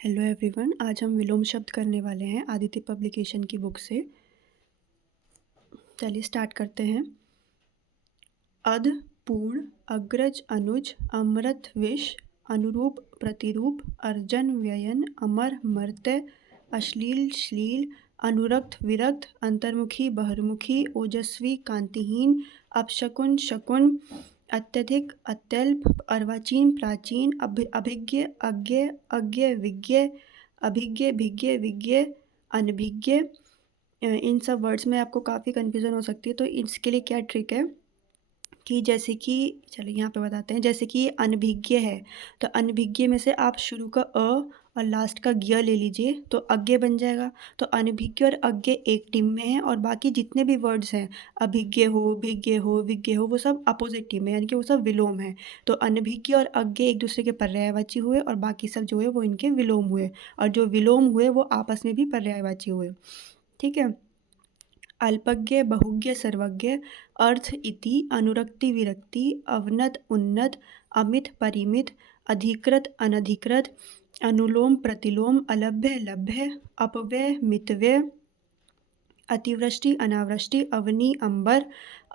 Hello everyone, आज हम विलोम शब्द करने वाले हैं आदित्य पब्लिकेशन की बुक से। चलिए स्टार्ट करते हैं। अध, पूर्ण, अग्रज, अनुज, अमृत, विष, अनुरूप, प्रतिरूप, अर्जन, व्ययन, अमर, मर्त्य, अश्लील, श्लील, अनुरक्त, विरक्त, अंतर्मुखी, बहिर्मुखी, ओजस्वी, कांतिहीन, अपशकुन, शकुन, अत्यधिक, अत्यल्प, अर्वाचीन, प्राचीन, अभिज्ञ, अज्ञ, अज्ञ, विज्ञ, अभिज्ञ, भिज्ञ, विज्ञ, अनभिज्ञ। इन सब वर्ड्स में आपको काफ़ी कन्फ्यूज़न हो सकती है, तो इसके लिए क्या ट्रिक है कि जैसे कि चलिए यहाँ पे बताते हैं। जैसे कि अनभिज्ञ है, तो अनभिज्ञ में से आप शुरू का अ और लास्ट का ज्ञ ले लीजिए तो अज्ञ बन जाएगा। तो अनभिज्ञ और अज्ञ एक टीम में है और बाकी जितने भी वर्ड्स हैं, अभिज्ञ हो, भिज्ञ हो, विज्ञ हो, वो सब अपोजिट टीम में, यानी कि वो सब विलोम है। तो अनभिज्ञ और अज्ञ एक दूसरे के पर्यायवाची हुए और बाकी सब जो है वो इनके विलोम हुए, और जो विलोम हुए वो आपस में भी पर्यायवाची हुए। ठीक है। अल्पज्ञ, बहुज्ञ, सर्वज्ञ, अर्थ, इति, अनुरक्ति, विरक्ति, अवनत, उन्नत, अमित, परिमित, अधिकृत, अनधिकृत, अनुलोम, प्रतिलोम, अलभ्य, लभ्य, अपव्यय, मितव्यय, अतिवृष्टि, अनावृष्टि, अवनि, अंबर,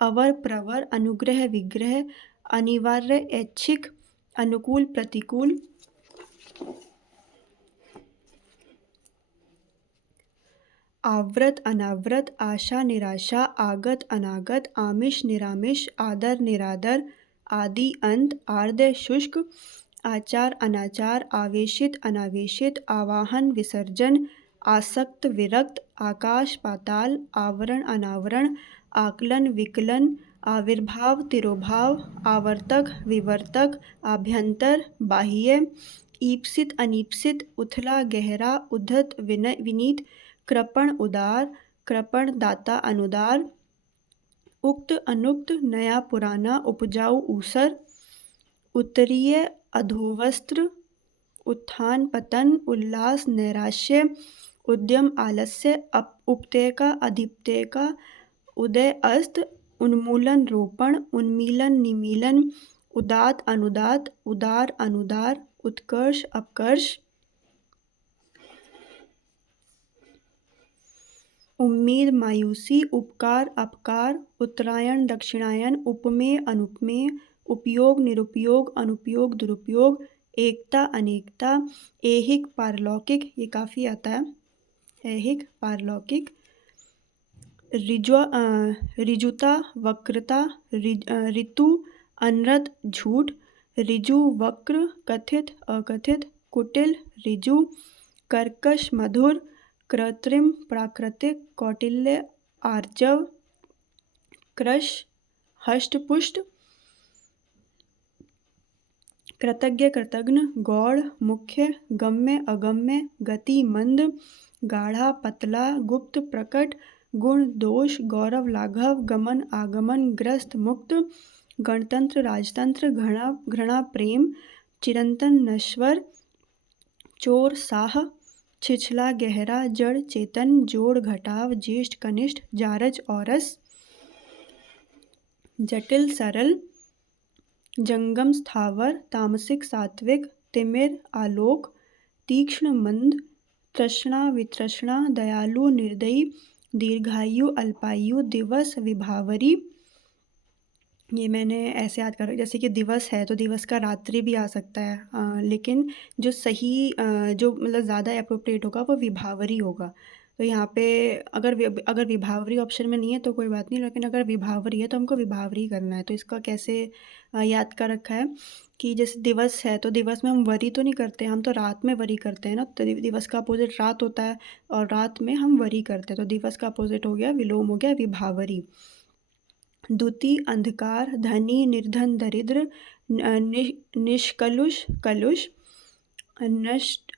अवर, प्रवर, अनुग्रह, विग्रह, अनिवार्य, ऐच्छिक, अनुकूल, प्रतिकूल, आवृत, अनावृत, आशा, निराशा, आगत, अनागत, आमिष, निरामिष, आदर, निरादर, आदि, अंत, आर्द्र, शुष्क, आचार, अनाचार, आवेशित, अनावेशित, आवाहन, विसर्जन, आसक्त, विरक्त, आकाश, पाताल, आवरण, अनावरण, आकलन, विकलन, आविर्भाव, तिरोभाव, आवर्तक, विवर्तक, आभ्यंतर, बाह्य, ईप्सित, अनीप्सित, उथला, गहरा, उद्धत, विनीत, कृपण, उदार, कृपण, दाता, अनुदार, उक्त, अनुक्त, नया, पुराना, उपजाऊ, ऊसर, उत्तरीय, अधोवस्त्र, उत्थान, पतन, उल्लास, नैराश्य, उद्यम, आलस्य, उपत्यका, अधिपत्यका, उदय, अस्त, उन्मूलन, रोपण, उन्मीलन, निमीलन, उदात, अनुदात, उदार, अनुदार, उत्कर्ष, अपकर्ष, उम्मीद, मायूसी, उपकार, अपकार, उत्तरायण, दक्षिणायन, उपमेय, अनुपमेय, उपयोग, निरुपयोग, अनुपयोग, दुरुपयोग, एकता, अनेकता, ऐहिक, पारलौकिक, ये काफ़ी आता है, ऐहिक, पारलौकिक, ऋजुता, वक्रता, ऋतु, अनृत, झूठ, ऋजु, वक्र, कथित, अकथित, कुटिल, ऋजु, कर्कश, मधुर, कृत्रिम, प्राकृतिक, कौटिल्य, आर्जव, कृश, हष्टपुष्ट, कृतज्ञ, कृतघ्न, गौड़, मुख्य, गम्य, अगम्य, गति, मंद, गाढ़ा, पतला, गुप्त, प्रकट, गुण, दोष, गौरव, लाघव, गमन, आगमन, ग्रस्त, मुक्त, गणतंत्र, राजतंत्र, घृणा, प्रेम, चिरंतन, नश्वर, चोर, साह, छिछला, गहरा, जड़, चेतन, जोड़, घटाव, ज्येष्ठ, कनिष्ठ, जारज, औरस, जटिल, सरल, जंगम, स्थावर, तामसिक, सात्विक, तिमिर, आलोक, तीक्ष्ण, मंद, तृष्णा, वितृष्णा, दयालु, निर्दयी, दीर्घायु, अल्पायु, दिवस, विभावरी। ये मैंने ऐसे याद कर, जैसे कि दिवस है तो दिवस का रात्रि भी आ सकता है, लेकिन जो सही जो मतलब ज़्यादा अप्रोप्रिएट होगा वो विभावरी होगा। तो यहाँ पे अगर विभावरी ऑप्शन में नहीं है तो कोई बात नहीं, लेकिन अगर विभावरी है तो हमको विभावरी करना है। तो इसका कैसे याद कर रखा है कि जैसे दिवस है तो दिवस में हम वरी तो नहीं करते, हम तो रात में वरी करते हैं ना। तो दिवस का अपोजिट रात होता है और रात में हम वरी करते हैं, तो दिवस का अपोजिट हो गया, विलोम हो गया, विभावरी। द्युति, अंधकार, धनी, निर्धन, दरिद्र, निष्कलुष, कलुष, नष्ट,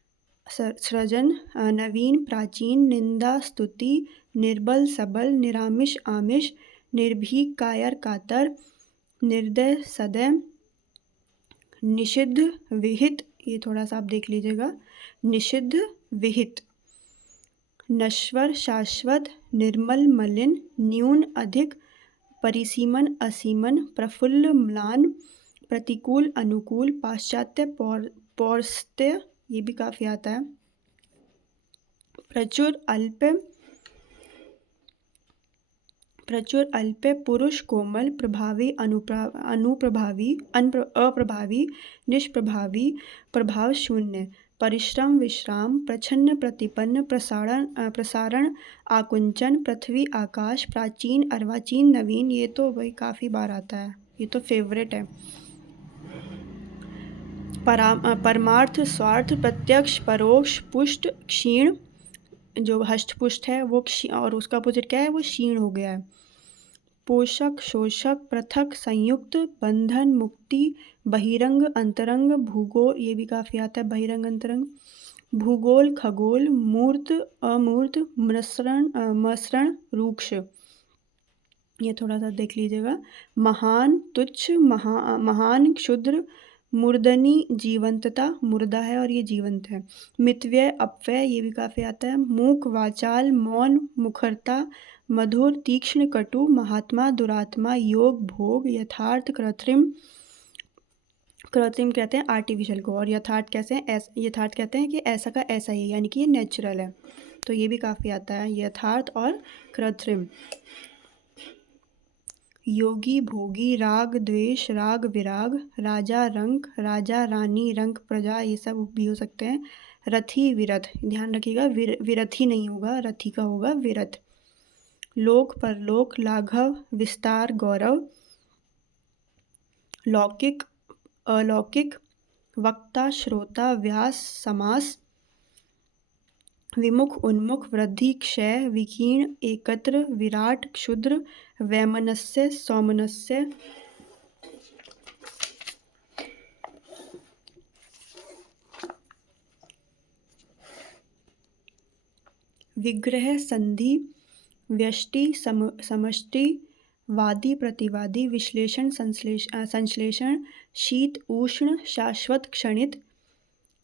सृजन, नवीन, प्राचीन, निंदा, स्तुति, निर्बल, सबल, निरामिष, आमिष, निर्भीक, कायर, कातर, निर्दय, सदय, निषिद्ध, विहित, ये थोड़ा सा आप देख लीजिएगा, निषिद्ध, विहित, नश्वर, शाश्वत, निर्मल, मलिन, न्यून, अधिक, परिसीमन, असीमन, प्रफुल्ल, म्लान, प्रतिकूल, अनुकूल, पाश्चात्य, पौरस्त्य, ये भी काफ़ी आता है, प्रचुर अल्प पुरुष कोमल प्रभावी अनुप्रभावी अप्रभावी निष्प्रभावी प्रभाव शून्य परिश्रम विश्राम प्रच्छन्न प्रतिपन्न प्रसारण आकुंचन पृथ्वी आकाश प्राचीन अर्वाचीन नवीन। ये तो भाई काफ़ी बार आता है, ये तो फेवरेट है। परमार्थ स्वार्थ प्रत्यक्ष परोक्ष पुष्ट क्षीण, जो हष्ट पुष्ट है वो और उसका अपोजिट क्या है, वो क्षीण हो गया है। पोषक शोषक पृथक संयुक्त बंधन मुक्ति बहिरंग अंतरंग भूगोल, ये भी काफ़ी आता है, बहिरंग अंतरंग भूगोल खगोल मूर्त अमूर्त मसरण रूक्ष, ये थोड़ा सा देख लीजिएगा। महान तुच्छ महान क्षुद्र मूर्धनी जीवंतता, मुर्दा है और ये जीवंत है। मितव्यय अपव्यय, ये भी काफ़ी आता है। मूक वाचाल मौन मुखरता मधुर तीक्ष्ण कटु महात्मा दुरात्मा योग भोग यथार्थ कृत्रिम, कृत्रिम कहते हैं आर्टिफिशियल को, और यथार्थ कैसे हैं, यथार्थ कहते हैं कि ऐसा का ऐसा ही, यानी कि ये नेचुरल है। तो ये भी काफ़ी आता है, यथार्थ और कृत्रिम। योगी भोगी राग द्वेष राग विराग राजा रंक राजा रानी रंक प्रजा, ये सब भी हो सकते हैं। रथी विरथ, ध्यान रखिएगा विरथी नहीं होगा, रथी का होगा विरथ। लोक परलोक लाघव विस्तार गौरव लौकिक अलौकिक वक्ता श्रोता व्यास समास विमुख उन्मुख वृद्धि क्षय विकीर्ण एकत्र विराट क्षुद्र वैमनस्य सौमनस्य। विग्रह संधि व्यष्टि समष्टि वादी प्रतिवादी विश्लेषण संश्लेषण शीत उष्ण शाश्वत क्षणित,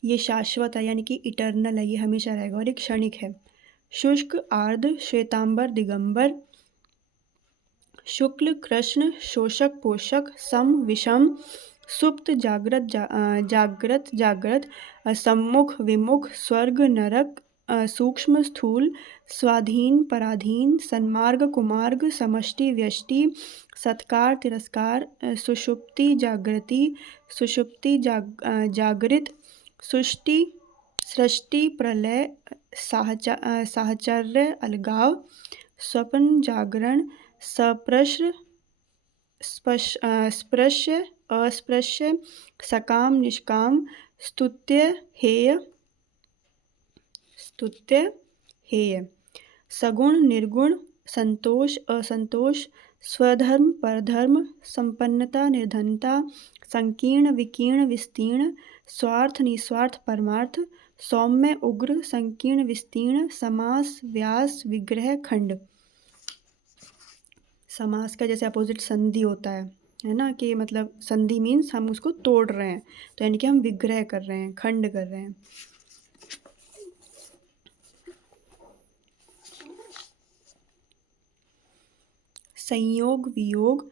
ये शाश्वत है यानी कि इटर्नल है, ये हमेशा रहेगा, और एक क्षणिक है। शुष्क आर्द्र श्वेतांबर दिगंबर शुक्ल कृष्ण शोषक पोषक सम विषम सुप्त जागृत जागृत सम्मुख विमुख स्वर्ग नरक सूक्ष्म स्थूल स्वाधीन पराधीन सन्मार्ग कुमार्ग समष्टि व्यष्टि सत्कार तिरस्कार सुषुप्ति जागृति सुषुप्ति जागृत सृष्टि सृष्टि प्रलय साहचर्य अलगाव स्वप्न जागरण सप्रश्र स्पृश्य अस्पृश्य सकाम निष्काम स्तुत्य हेय सगुण निर्गुण संतोष असंतोष स्वधर्म परधर्म संपन्नता निर्धनता संकीर्ण विकीर्ण विस्तीर्ण स्वार्थ निस्वार्थ परमार्थ सौम्य उग्र संकीर्ण विस्तीर्ण समास व्यास विग्रह खंड। समास का जैसे अपोजिट संधि होता है ना, कि मतलब संधि मीन्स हम उसको तोड़ रहे हैं, तो यानी कि हम विग्रह कर रहे हैं, खंड कर रहे हैं। संयोग वियोग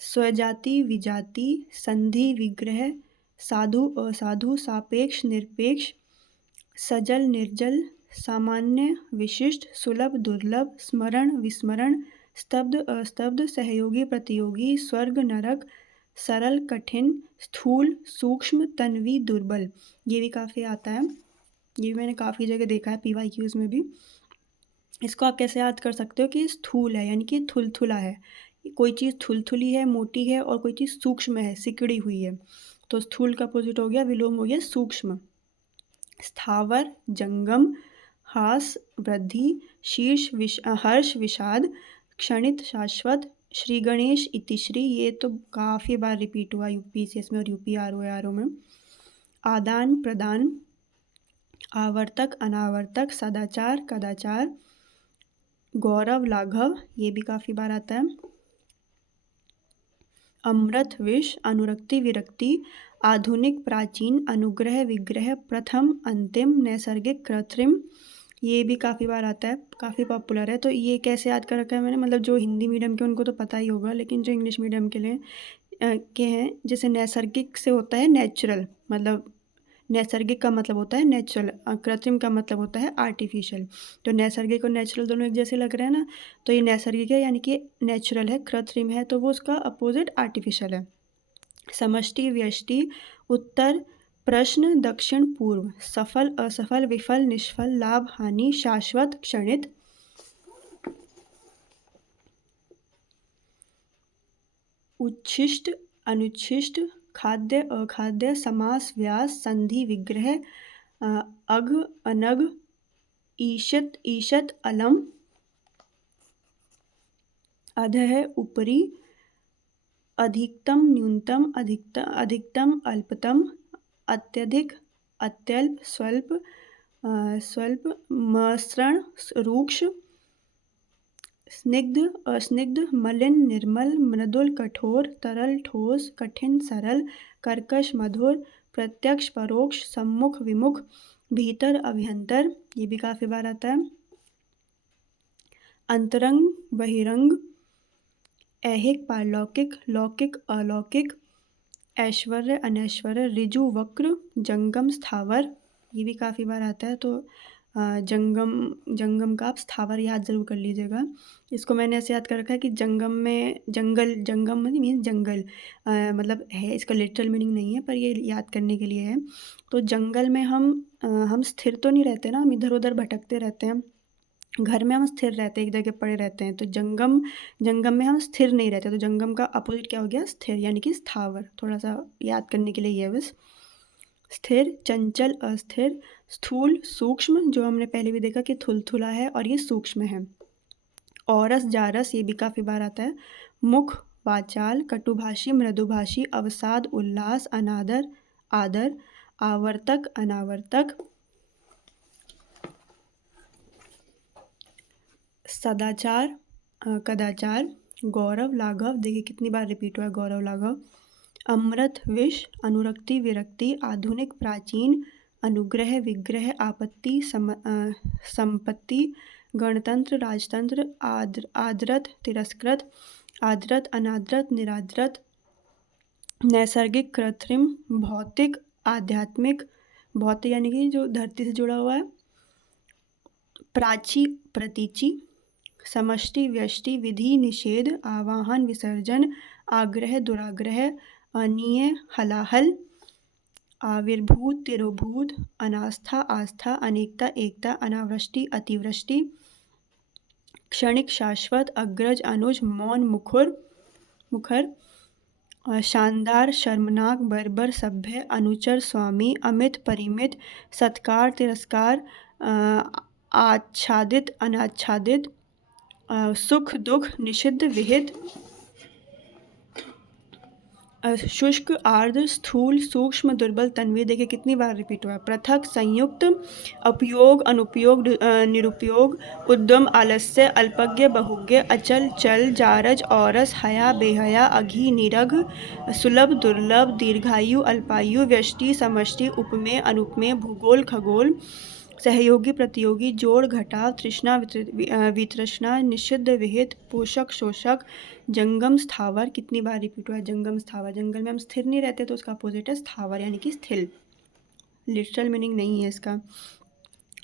स्वजाति विजाति संधि विग्रह साधु असाधु सापेक्ष निरपेक्ष सजल निर्जल सामान्य विशिष्ट सुलभ दुर्लभ स्मरण विस्मरण स्तब्ध अस्तब्ध सहयोगी प्रतियोगी स्वर्ग नरक सरल कठिन स्थूल सूक्ष्म तन्वी दुर्बल, ये भी काफ़ी आता है, ये भी मैंने काफ़ी जगह देखा है PYQs में भी। इसको आप कैसे याद कर सकते हो कि स्थूल है यानी कि थुलथुला है, कोई चीज़ थुलथुली है मोटी है और कोई चीज़ सूक्ष्म है सिकड़ी हुई है, तो स्थूल का अपोजिट हो गया विलोम हो गया सूक्ष्म। स्थावर जंगम हास वृद्धि शीर्ष हर्ष विषाद क्षणित शाश्वत श्री गणेश इतिश्री, ये तो काफ़ी बार रिपीट हुआ UPSS में और UPRO में। आदान प्रदान आवर्तक अनावर्तक सदाचार कदाचार गौरव लाघव, ये भी काफ़ी बार आता है। अमृत विष अनुरक्ति विरक्ति आधुनिक प्राचीन अनुग्रह विग्रह प्रथम अंतिम नैसर्गिक कृत्रिम, ये भी काफ़ी बार आता है, काफ़ी पॉपुलर है। तो ये कैसे याद कर रखा है मैंने, मतलब जो हिंदी मीडियम के उनको तो पता ही होगा, लेकिन जो इंग्लिश मीडियम के लिए के हैं, जैसे नैसर्गिक से होता है नेचुरल, मतलब नैसर्गिक का मतलब होता है नेचुरल, कृत्रिम का मतलब होता है आर्टिफिशियल। तो नैसर्गिक और नेचुरल दोनों एक जैसे लग रहे हैं ना, तो ये नैसर्गिक है यानी कि नेचुरल है, कृत्रिम है तो वो उसका अपोजिट आर्टिफिशियल है। समष्टि व्यष्टि उत्तर प्रश्न दक्षिण पूर्व, सफल असफल विफल निष्फल लाभ हानि शाश्वत क्षणित। उच्छिष्ट अनुच्छिष्ट खाद्य अखाद्य समास व्यास संधि विग्रह अघ अनघ ईशत ईशत अलम अधः ऊपरी अधिकतम न्यूनतम अधिकतम अल्पतम अत्यधिक अत्यल्प स्वल्प स्वल्प मसृण रूक्ष स्निग्ध अस्निग्ध मलिन निर्मल मृदुल कठोर तरल ठोस कठिन सरल कर्कश मधुर प्रत्यक्ष परोक्ष सम्मुख विमुख भीतर अभ्यंतर, ये भी काफ़ी बार आता है। अंतरंग बहिरंग ऐहिक पारलौकिक लौकिक अलौकिक ऐश्वर्य अनैश्वर्य ऋजु वक्र जंगम स्थावर, ये भी काफ़ी बार आता है। तो जंगम का आप स्थावर याद ज़रूर कर लीजिएगा। इसको मैंने ऐसे याद कर रखा है कि जंगम में जंगल, जंगम मीन्स जंगल, मतलब है, इसका लिटरल मीनिंग नहीं है पर ये याद करने के लिए है। तो जंगल में हम स्थिर तो नहीं रहते ना, हम इधर उधर भटकते रहते हैं। घर में हम स्थिर रहते हैं, एक जगह पड़े रहते हैं। तो जंगम में हम स्थिर नहीं रहते। तो जंगम का अपोजिट क्या हो गया? स्थिर, यानी कि स्थावर। थोड़ा सा याद करने के लिए ये है बस। स्थिर चंचल अस्थिर स्थूल सूक्ष्म, जो हमने पहले भी देखा कि थुलथुला है और ये सूक्ष्म है। औरस जारस, ये भी काफ़ी बार आता है। मुख वाचाल कटुभाषी मृदुभाषी अवसाद उल्लास अनादर आदर आवर्तक अनावर्तक सदाचार कदाचार गौरव लाघव, देखिए कितनी बार रिपीट हुआ है गौरव लाघव। अमृत विष अनुरक्ति विरक्ति आधुनिक प्राचीन अनुग्रह विग्रह आपत्ति संपत्ति गणतंत्र राजतंत्र आदरत तिरस्कृत आदरत अनादरत निरादरत नैसर्गिक कृत्रिम भौतिक आध्यात्मिक, भौतिक यानी कि जो धरती से जुड़ा हुआ है, प्राची प्रतीची समष्टि व्यष्टि विधि निषेध आवाहन विसर्जन आग्रह दुराग्रह अनीय हलाहल आविर्भूत तिरोभूत अनास्था आस्था अनेकता एकता अनावृष्टि अतिवृष्टि क्षणिक शाश्वत अग्रज अनुज मौन मुखर शानदार शर्मनाक बर्बर सभ्य अनुचर स्वामी अमित परिमित सत्कार तिरस्कार आच्छादित अनाच्छादित सुख दुख निषिद्ध विहित शुष्क आर्द्र स्थूल सूक्ष्म दुर्बल तन्वी, देखिए कितनी बार रिपीट हुआ है। पृथक संयुक्त उपयोग अनुपयोग निरुपयोग उद्यम आलस्य अल्पज्ञ बहुज्ञ अचल चल जारज औरस हया बेहया अघी निरघ सुलभ दुर्लभ दीर्घायु अल्पायु व्यष्टि समष्टि उपमेय अनुपमेय भूगोल खगोल सहयोगी प्रतियोगी जोड़ घटाव तृष्णा वितृष्णा निषिद्ध विहित पोषक शोषक जंगम स्थावर, कितनी बार रिपीट हुआ है जंगम स्थावर। जंगल में हम स्थिर नहीं रहते तो उसका अपोजिट है स्थावर, यानी कि स्थिर। लिटरल मीनिंग नहीं है इसका।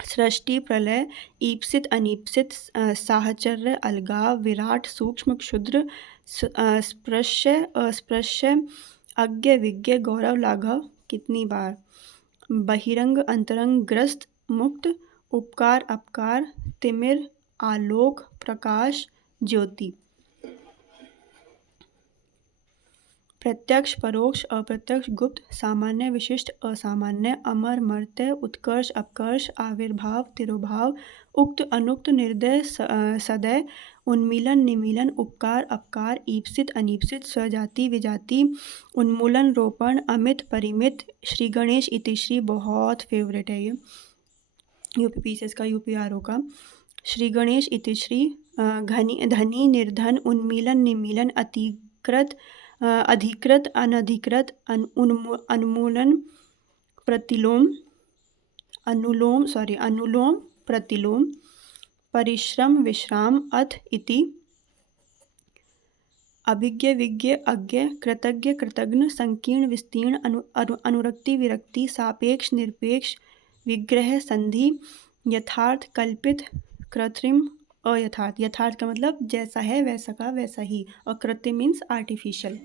सृष्टि प्रलय ईप्सित अनीप्सित साहचर्य अलगाव विराट सूक्ष्म क्षुद्र स्पृश्य अस्पृश्य अज्ञ विज्ञ गौरव लाघव, कितनी बार। बहिरंग अंतरंग ग्रस्त मुक्त उपकार अपकार तिमिर आलोक प्रकाश ज्योति प्रत्यक्ष परोक्ष अप्रत्यक्ष गुप्त सामान्य विशिष्ट असामान्य अमर मर्त्य उत्कर्ष अपकर्ष आविर्भाव तिरोभाव उक्त अनुक्त निर्दय सदय उन्मीलन निमीलन उपकार अपकार ईप्सित अनीप्सित स्वजाति विजाति उन्मूलन रोपण अमित परिमित श्री गणेश इतिश्री, बहुत फेवरेट है ये यूपीपीसीएस का यूपीआरओ का। श्री गणेश इतिश्री धनी निर्धन उन्मीलन निमीलन अतिकृत अधिकृत अनधिकृत अनुमूलन प्रतिलोम अनुलोम प्रतिलोम परिश्रम विश्राम अथ इति अभिज्ञ विज्ञ अज्ञ कृतज्ञ कृतघ्न संकीर्ण विस्तीर्ण अनुरक्ति विरक्ति सापेक्ष निरपेक्ष विग्रह संधि यथार्थ कल्पित कृत्रिम अयथार्थ। यथार्थ का मतलब जैसा है वैसा का वैसा ही, और कृत्रिम मीन्स आर्टिफिशियल।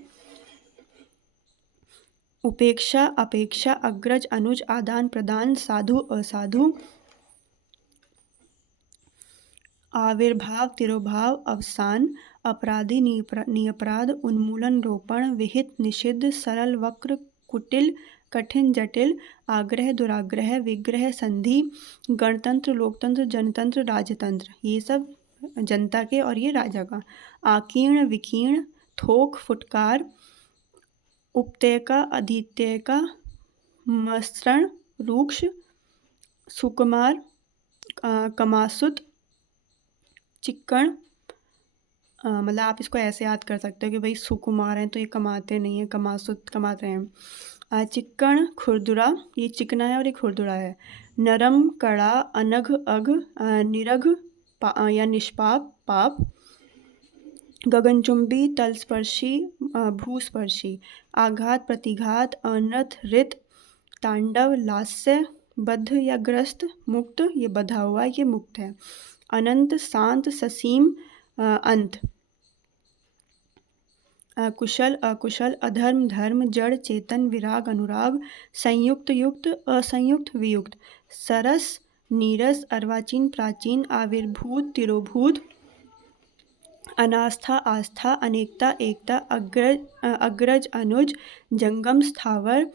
उपेक्षा अपेक्षा अग्रज अनुज आदान प्रदान साधु असाधु आविर्भाव तिरोभाव अवसान अपराधी निअपराध उन्मूलन रोपण विहित निषिद्ध सरल वक्र कुटिल कठिन जटिल आग्रह दुराग्रह विग्रह संधि गणतंत्र लोकतंत्र जनतंत्र राजतंत्र, ये सब जनता के और ये राजा का। आकीर्ण विकीर्ण थोक फुटकार उपत्यका अधित्यका मसृण रूक्ष सुकुमार कमासुत चिक्कण। मतलब आप इसको ऐसे याद कर सकते हो कि भाई सुकुमार हैं तो ये कमाते नहीं हैं, कमासुत कमाते हैं। चिक्कण खुरदुरा, ये चिकना है और ये खुरदुरा है। नरम कड़ा अनघ अघ निरघ या निष्पाप पाप। गगनचुंबी तलस्पर्शी भूस्पर्शी। आघात प्रतिघात अनर्थ रित तांडव लास्य बद्ध या ग्रस्त मुक्त, ये बधा हुआ ये मुक्त है। अनंत शांत ससीम अंत। कुशल अकुशल अधर्म धर्म जड़ चेतन विराग अनुराग संयुक्त युक्त असंयुक्त वियुक्त। सरस नीरस अर्वाचीन प्राचीन आविर्भूत तिरोभूत अनास्था आस्था अनेकता एकता अग्रज अनुज जंगम स्थावर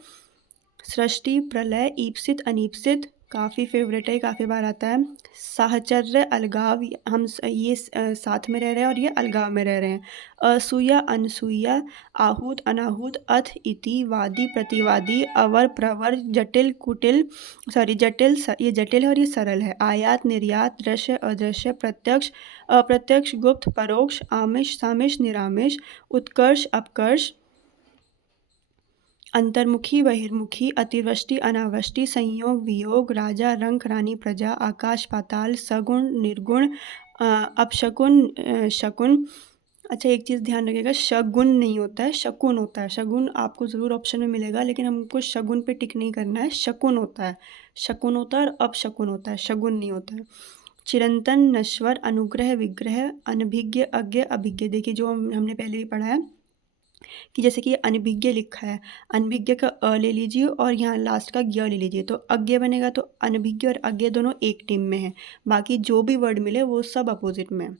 सृष्टि प्रलय ईप्सित अनीप्सित। काफ़ी फेवरेट है, काफ़ी बार आता है। साहचर्य अलगाव, हम ये साथ में रह रहे हैं और ये अलगाव में रह रहे हैं। असूया अनसूया आहूत अनाहूत अथ इति वादी प्रतिवादी अवर प्रवर जटिल कुटिल जटिल, ये जटिल है और ये सरल है। आयात निर्यात दृश्य अदृश्य प्रत्यक्ष अप्रत्यक्ष गुप्त परोक्ष आमिष सामिष निरामिष उत्कर्ष अपकर्ष अंतर्मुखी बहिर्मुखी अतिवृष्टि अनावृष्टि संयोग वियोग राजा रंक रानी प्रजा आकाश पाताल सगुण निर्गुण अपशकुन शकुन। अच्छा एक चीज़ ध्यान रखिएगा, शगुन नहीं होता है शकुन होता है। शगुन आपको ज़रूर ऑप्शन में मिलेगा लेकिन हमको शगुन पे टिक नहीं करना है, शकुन होता है। शकुन होता है और अपशकुन होता है, शगुन नहीं होता है। चिरंतन नश्वर अनुग्रह विग्रह अनभिज्ञ अज्ञ अभिज्ञ। देखिए जो हमने पहले भी पढ़ा है कि जैसे कि अनभिज्ञ लिखा है, अनभिज्ञ का अ ले लीजिए और यहाँ लास्ट का ज्ञ ले लीजिए तो अज्ञ बनेगा। तो अनभिज्ञ और अज्ञ दोनों एक टीम में है, बाकी जो भी वर्ड मिले वो सब अपोजिट में।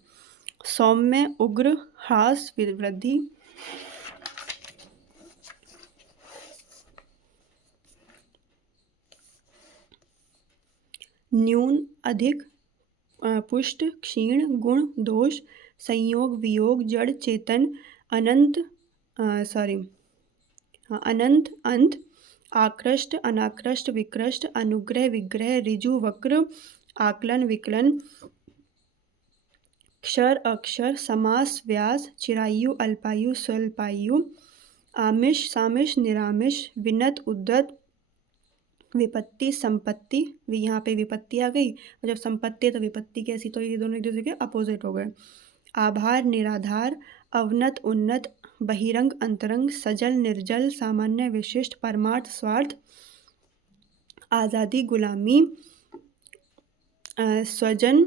सौम्य उग्र ह्रास वृद्धि न्यून अधिक पुष्ट क्षीण गुण दोष संयोग वियोग जड़ चेतन अनंत अनंत अंत आकृष्ट अनाकृष्ट विकृष्ट अनुग्रह विग्रह ऋजु वक्र आकलन विकलन क्षर अक्षर समास व्यास चिरायु अल्पायु स्वल्पायु आमिष सामिष निरामिष विनत उद्दत विपत्ति संपत्ति। यहाँ पे विपत्ति आ गई और जब संपत्ति है तो विपत्ति कैसी, तो ये दोनों एक दूसरे के अपोजिट हो गए। आभार निराधार अवनत उन्नत बहिरंग अंतरंग सजल निर्जल सामान्य विशिष्ट परमार्थ स्वार्थ आज़ादी गुलामी स्वजन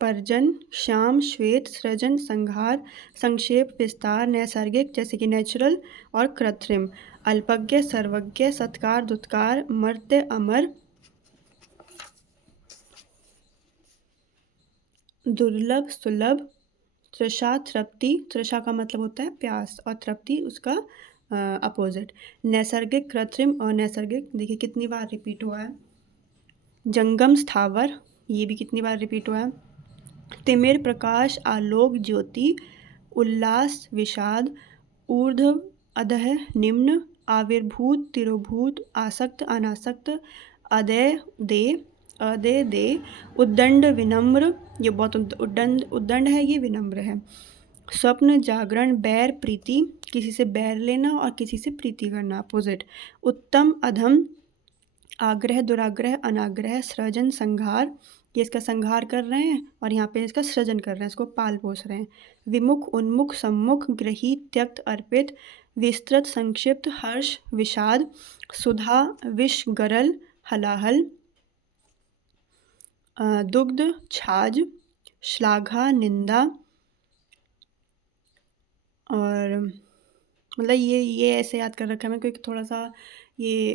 परजन श्याम श्वेत सृजन संहार संक्षेप विस्तार नैसर्गिक जैसे कि नेचुरल और कृत्रिम अल्पज्ञ सर्वज्ञ सत्कार दुत्कार मर्त्य अमर दुर्लभ सुलभ तृषा तृप्ति। तृषा का मतलब होता है प्यास और तृप्ति उसका अपोजिट। नैसर्गिक कृत्रिम और नैसर्गिक, देखिए कितनी बार रिपीट हुआ है। जंगम स्थावर, ये भी कितनी बार रिपीट हुआ है। तिमिर प्रकाश आलोक ज्योति उल्लास विषाद ऊर्ध्व अधः निम्न आविर्भूत तिरोभूत आसक्त अनासक्त अदय दे अदय दे उद्दंड विनम्र, ये बहुत उद्दंड है, ये विनम्र है। स्वप्न जागरण बैर प्रीति, किसी से बैर लेना और किसी से प्रीति करना अपोजिट। उत्तम अधम आग्रह दुराग्रह अनाग्रह सृजन संहार ये इसका संहार कर रहे हैं और यहाँ पे इसका सृजन कर रहे हैं, इसको पाल पोस रहे हैं। विमुख, उन्मुख, सम्मुख, गृहीत, त्यक्त, अर्पित, विस्तृत, संक्षिप्त, हर्ष, विषाद, सुधा, विष, गरल, हलाहल, दुग्ध, छाछ, श्लाघा, निंदा। और मतलब ये ऐसे याद कर रखा है मैं क्योंकि थोड़ा सा ये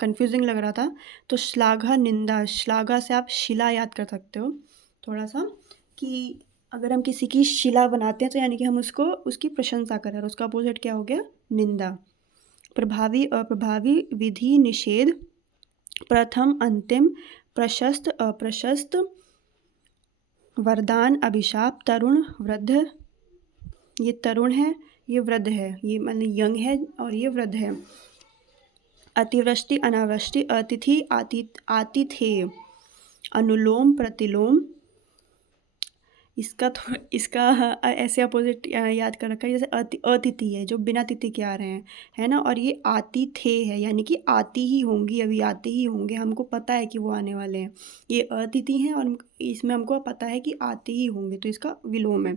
कंफ्यूजिंग लग रहा था। तो श्लाघा, निंदा, श्लाघा से आप शिला याद कर सकते हो थोड़ा सा, कि अगर हम किसी की शिला बनाते हैं तो यानी कि हम उसको उसकी प्रशंसा कर रहे हैं, और उसका अपोजिट क्या हो गया, निंदा। प्रभावी, अप्रभावी, विधि, निषेध, प्रथम, अंतिम, प्रशस्त, अप्रशस्त, वरदान, अभिशाप, तरुण, वृद्ध। ये तरुण है, ये वृद्ध है, ये मतलब यंग है और ये वृद्ध है। अतिवृष्टि, अनावृष्टि, अतिथि, आतिथेय, अनुलोम, प्रतिलोम। इसका ऐसे अपोजिट याद कर रखा है, जैसे अतिथि है जो बिना तिथि के आ रहे हैं, है ना, और ये आतिथेय है यानी कि आती ही होंगी, अभी आते ही होंगे, हमको पता है कि वो आने वाले हैं। ये अतिथि हैं और इसमें हमको पता है कि आते ही होंगे, तो इसका विलोम है।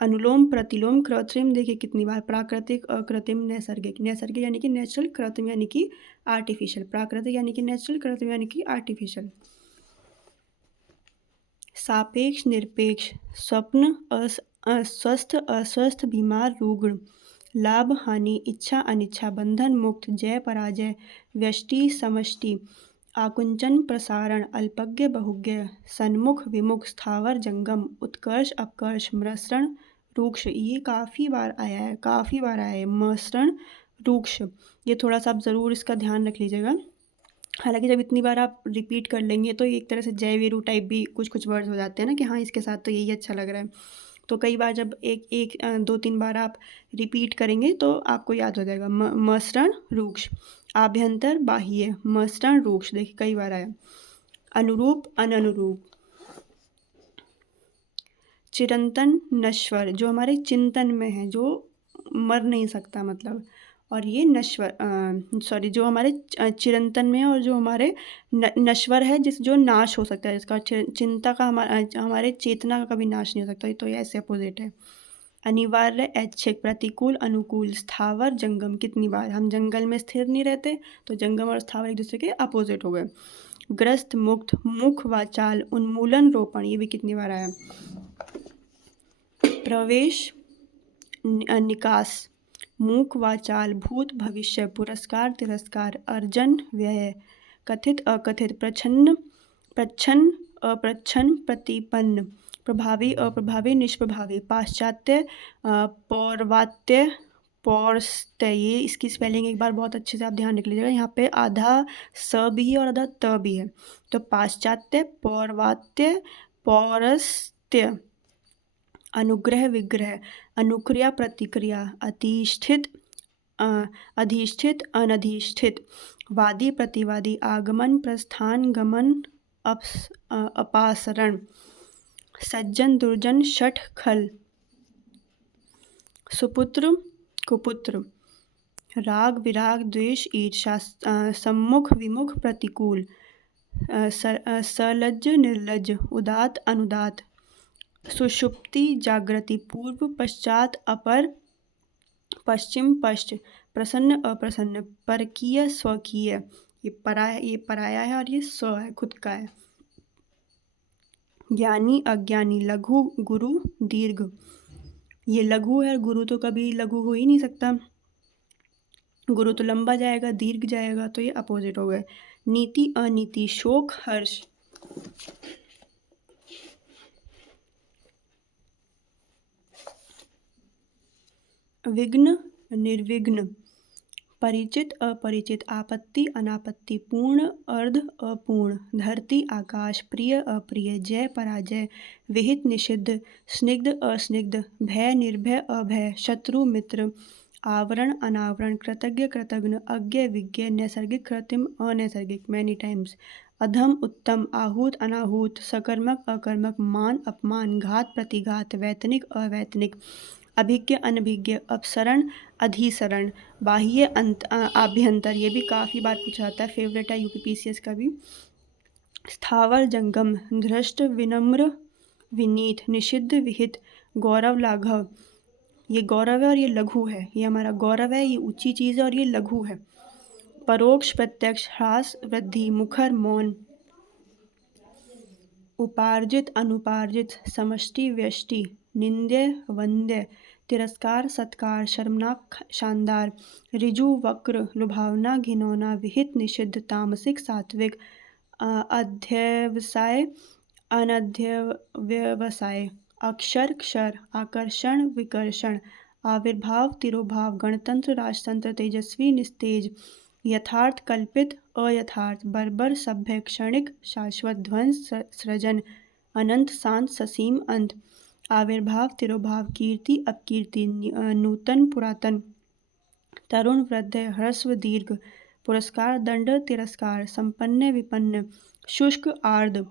अनुलोम, प्रतिलोम, कृत्रिम, देखिए कितनी बार, प्राकृतिक, अकृत्रिम, नैसर्गिक। नैसर्गिक यानी कि नेचुरल, कृत्रिम यानी कि आर्टिफिशियल। प्राकृतिक यानी कि नेचुरल, कृत्रिम यानी कि आर्टिफिशियल। सापेक्ष, निरपेक्ष, स्वप्न, अस्वस्थ, अस्वस्थ, बीमार, रुग्ण, लाभ, हानि, इच्छा, अनिच्छा, बंधन, मुक्त, जय, पराजय, व्यष्टि, समष्टि, आकुंचन, प्रसारण, अल्पज्ञ, बहुज्ञ, सन्मुख, विमुख, स्थावर, जंगम, उत्कर्ष, अपकर्ष, मृषण, रूक्ष। ये काफ़ी बार आया है, काफ़ी बार आया है मृषण, रूक्ष। ये थोड़ा सा आप ज़रूर इसका ध्यान रख लीजिएगा। हालांकि जब इतनी बार आप रिपीट कर लेंगे तो एक तरह से जय वीरू टाइप भी कुछ कुछ वर्ड्स हो जाते हैं ना, कि हाँ इसके साथ तो यही अच्छा लग रहा है। तो कई बार जब एक दो तीन बार आप रिपीट करेंगे तो आपको याद हो जाएगा। मसरण, रूक्ष, आभ्यंतर, बाह्य, मसरण, रूक्ष, देखिए कई बार आया। अनुरूप, अननुरूप, चिरंतन, नश्वर, जो हमारे चिंतन में है, जो मर नहीं सकता मतलब, और ये नश्वर, सॉरी, जो हमारे चिरंतन में है और जो हमारे नश्वर है, जो नाश हो सकता है, जिसका चिंता का हमारे चेतना का कभी नाश नहीं हो सकता, तो ये ऐसे अपोजिट है। अनिवार्य, ऐच्छिक, प्रतिकूल, अनुकूल, स्थावर, जंगम। कितनी बार, हम जंगल में स्थिर नहीं रहते, तो जंगम और स्थावर एक दूसरे के अपोजिट हो गए। ग्रस्त, मुक्त, मुख, वाचाल, उन्मूलन, रोपण, ये भी कितनी बार आया। प्रवेश, निकास, मूक, वाचाल, भूत, भविष्य, पुरस्कार, तिरस्कार, अर्जन, व्यय, कथित, अकथित, प्रच्छन्न, प्रच्छन्न, अप्रच्छन्न, प्रतिपन्न, प्रभावी, अप्रभावी, निष्प्रभावी, पाश्चात्य, पौर्वात्य, पौरस्त्य। ये इसकी स्पेलिंग एक बार बहुत अच्छे से आप ध्यान रख लीजिएगा, यहाँ पे आधा स भी है और आधा त भी है। तो पाश्चात्य, पौर्वात्य, पौरस्त्य। अनुग्रह, विग्रह, अनुक्रिया, प्रतिक्रिया, अतिष्ठित, अधिष्ठित, अनधिष्ठित, वादी, प्रतिवादी, आगमन, प्रस्थान, गमन, अपासरण, सज्जन, दुर्जन, शठ, खल, सुपुत्र, कुपुत्र, राग, विराग, द्वेष, ईर्षा, सम्मुख, विमुख, प्रतिकूल, सलज्ज, निर्लज्ज, उदात, अनुदात, सुषुप्ति, जागृति, पूर्व, पश्चात, अपर, पश्चिम, पश्च, प्रसन्न, अप्रसन्न, परकीय, स्वकीय। ये पराया है और ये स्व है, खुद का है। ज्ञानी, अज्ञानी, लघु, गुरु, दीर्घ। ये लघु है, गुरु तो कभी लघु हो ही नहीं सकता, गुरु तो लंबा जाएगा, दीर्घ जाएगा, तो ये अपोजिट हो गए। नीति, अनीति, शोक, हर्ष। विघ्न, निर्विघ्न, परिचित, अपरिचित, आपत्ति, अनापत्ति, पूर्ण, अर्ध, अपूर्ण, धरती, आकाश, प्रिय, अप्रिय, जय, पराजय, विहित, निषिद्ध, स्निग्ध, अस्निग्ध, भय, निर्भय, अभय, शत्रु, मित्र, आवरण, अनावरण, कृतज्ञ, कृतघ्न, अज्ञ, विज्ञ, नैसर्गिक, कृत्रिम, अनैसर्गिक, मैनी टाइम्स, अधम, उत्तम, आहूत, अनाहूत, सकर्मक, अकर्मक, मान, अपमान, घात, प्रतिघात, वैतनिक, अवैतनिक, अभिज्ञ, अनभिज्ञ, अपसरण, अधिसरण, बाह्य, आभ्यंतर। ये भी काफ़ी बार पूछा जाता है, फेवरेट है यूपीपीसीएस का भी। स्थावर जंगम धृष्ट विनम्र विनीत निषिद्ध विहित गौरव लाघव। ये गौरव है और ये लघु है, ये हमारा गौरव है, ये ऊंची चीज़ है और ये लघु है। परोक्ष प्रत्यक्ष ह्रास वृद्धि मुखर मौन। उपार्जित अनुपार्जित समष्टि व्यष्टि निंद्य वंद्य तिरस्कार सत्कार शर्मनाक शानदार ऋजु वक्र लुभावना घिनौना विहित निषिद्ध तामसिक सात्विक अध्यवसाय अनध्यवसाय अक्षर क्षर आकर्षण विकर्षण आविर्भाव तिरोभाव गणतंत्र राजतंत्र तेजस्वी निस्तेज यथार्थ कल्पित अयथार्थ बर्बर सभ्य क्षणिक शाश्वत ध्वंस सृजन अनंत शांत ससीम अंत आविर्भाव तिरोभाव कीर्ति अपकीर्ति नूतन पुरातन तरुण वृद्ध ह्रस्व दीर्घ पुरस्कार दंड तिरस्कार संपन्न विपन्न शुष्क आर्द्र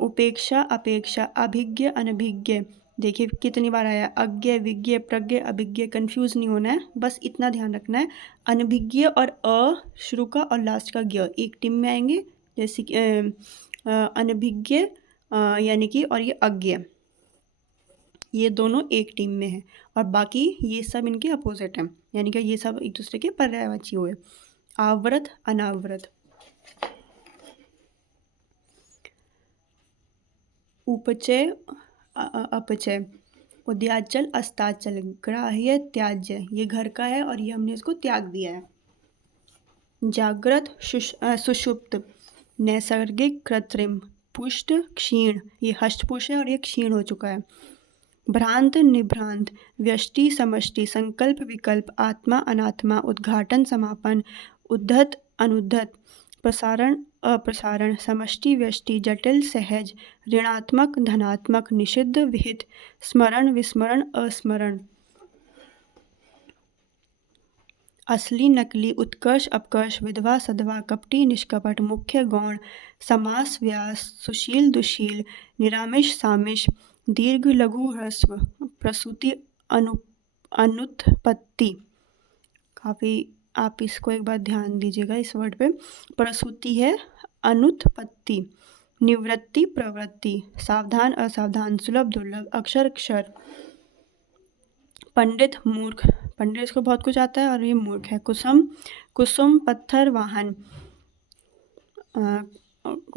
उपेक्षा अपेक्षा अभिज्ञ अनभिज्ञ। देखिए कितनी बार आया अज्ञ विज्ञ प्रज्ञ अभिज्ञ, कंफ्यूज नहीं होना है, बस इतना ध्यान रखना है। अनभिज्ञ और अ शुरू का और लास्ट का ज्ञ एक टीम में आएंगे, जैसे कि अनभिज्ञ यानी कि और ये अज्ञ, ये दोनों एक टीम में हैं और बाकी ये सब इनके अपोजिट हैं, यानी कि ये सब एक दूसरे के पर्यायवाची हुए। आवृत अनावृत उपचय अपचय उद्याचल अस्ताचल ग्राह्य त्याज्य, ये घर का है और ये हमने इसको त्याग दिया है। जागृत सुषुप्त नैसर्गिक कृत्रिम पुष्ट क्षीण, ये हष्टपुष है और ये क्षीण हो चुका है। भ्रांत निभ्रांत व्यष्टि समष्टि संकल्प विकल्प आत्मा अनात्मा उद्घाटन समापन उद्धत अनुद्धत प्रसारण अप्रसारण समष्टि व्यष्टि जटिल सहज ऋणात्मक धनात्मक निषिद्ध विहित स्मरण विस्मरण अस्मरण असली नकली उत्कर्ष अपकर्ष विधवा सधवा कपटी निष्कपट मुख्य गौण समास व्यास सुशील दुशील निरामिष सामिष दीर्घ लघु ह्रस्व प्रसूति अनुत्पत्ति। काफ़ी आप इसको एक बार ध्यान दीजिएगा इस वर्ड पे। प्रसूति है अनुत्पत्ति निवृत्ति प्रवृत्ति सावधान असावधान सुलभ दुर्लभ अक्षर क्षर पंडित मूर्ख, पंडित इसको बहुत कुछ आता है और ये मूर्ख है। कुसुम कुसुम पत्थर वाहन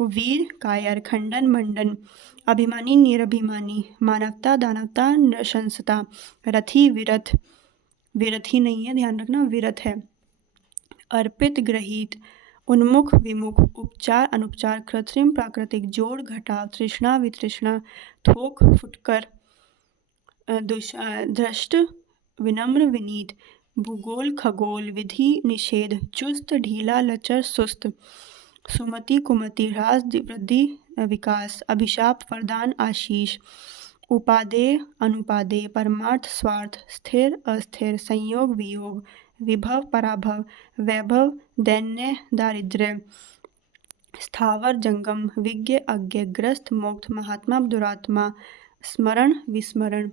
वीर कायर खंडन मंडन अभिमानी निरभिमानी मानवता दानवता नृशंसता रथी विरथ, विरथी नहीं है ध्यान रखना विरथ है। अर्पित ग्रहीत उन्मुख विमुख उपचार अनुपचार कृत्रिम प्राकृतिक जोड़ घटाव तृष्णा वितृष्णा थोक फुटकर धृष्ट विनम्र विनीत भूगोल खगोल विधि निषेध चुस्त ढीला लचर सुस्त सुमति कुमति ह्रास वृद्धि विकास अभिशाप वरदान आशीष उपादेय अनुपादेय परमार्थ स्वार्थ स्थिर अस्थिर संयोग वियोग विभव पराभव वैभव दैन्य दारिद्र्य स्थावर जंगम विज्ञ अज्ञ ग्रस्त मोक्ष महात्मा दुरात्मा स्मरण विस्मरण।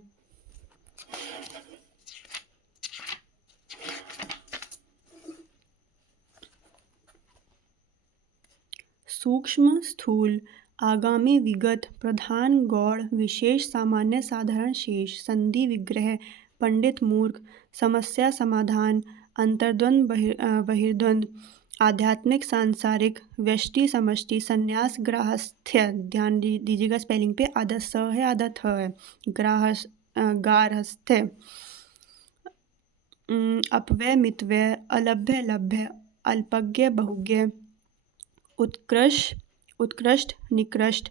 सूक्ष्म स्थूल आगामी विगत प्रधान गौड़ विशेष सामान्य साधारण शेष संधि विग्रह पंडित मूर्ख समस्या समाधान अंतर्द्वंद बहिर्द्वंद आध्यात्मिक सांसारिक व्यष्टि समष्टि संन्यास ग्राहस्थ्य। ध्यान दीजिएगा स्पेलिंग पे, आधा स है आधा थ है, गारहस्थ्य अपव्यय मितव्यय अलभ्य लभ्य अल्पज्ञ बहुज्ञ उत्कृष्ट निकृष्ट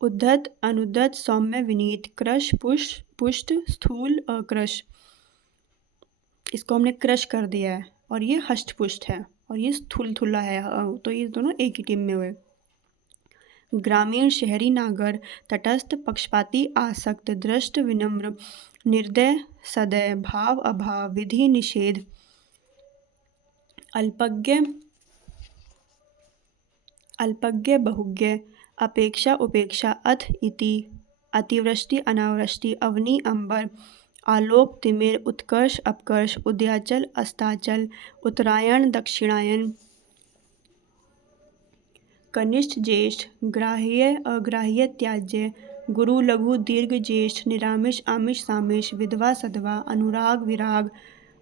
उद्धत अनुद्धत सौम्य विनीत कृश पुष्ट स्थूल अकृश, इसको हमने क्रश कर दिया है और ये हष्टपुष्ट है और ये स्थूल थुल्ला है, तो ये दोनों एक ही टीम में हुए। ग्रामीण शहरी नागर तटस्थ पक्षपाती आसक्त दृष्ट विनम्र निर्दय सदय भाव अभाव विधि निषेध अल्पज्ञ बहुज्ञ अपेक्षा उपेक्षा अथ इति अतिवृष्टि अनावृष्टि अवनी अंबर आलोक तिमिर उत्कर्ष अपकर्ष उदयाचल अस्ताचल उत्तरायण दक्षिणायन कनिष्ठ ज्येष्ठ, ग्राह्य अग्राह्य त्याज्य, गुरु लघु दीर्घ ज्येष्ठ, निरामिष आमिष सामिष, विधवा सधवा, अनुराग विराग,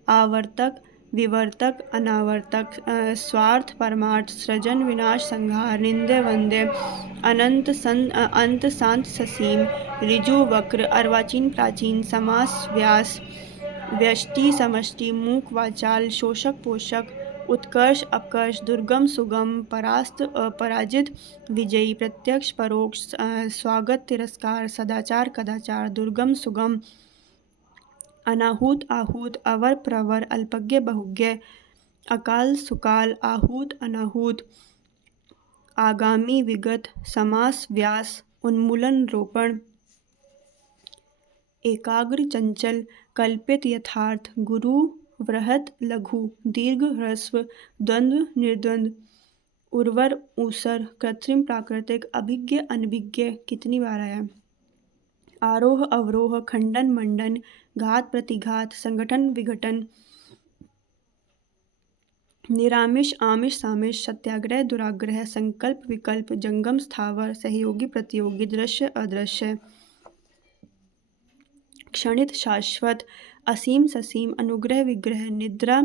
आवर्तक विवर्तक, अनावर्तक, स्वार्थ परमार्थ, सृजन विनाश संहार, निंद्य वंद्य, अंत शांत ससीम, ऋजु वक्र, अर्वाचीन प्राचीन, समास व्यास, व्यष्टि समष्टि, मूक वाचाल, शोषक पोषक, उत्कर्ष अपकर्ष, दुर्गम सुगम, परास्त अपराजित, विजयी प्रत्यक्ष परोक्ष, स्वागत तिरस्कार, सदाचार कदाचार, दुर्गम सुगम, अनाहूत आहूत, अवर प्रवर, अल्पज्ञ बहुज्ञ, अकाल सुकाल, आहूत अनाहूत, आगामी विगत, समास व्यास, उन्मूलन रोपण, एकाग्र चंचल, कल्पित यथार्थ, गुरु वृहत लघु, दीर्घ ह्रस्व, द्वंद्व निर्द्वंद्व, उर्वर ऊसर, कृत्रिम प्राकृतिक, अभिज्ञ अनभिज्ञ। कितनी बार आया? आरोह अवरोह, खंडन मंडन, घात प्रतिघात, संगठन विघटन, निरामिष आमिष सामिष, सत्याग्रह दुराग्रह, संकल्प विकल्प, जंगम स्थावर, सहयोगी प्रतियोगी, दृश्य अदृश्य, क्षणित शाश्वत, असीम ससीम, अनुग्रह विग्रह, निद्रा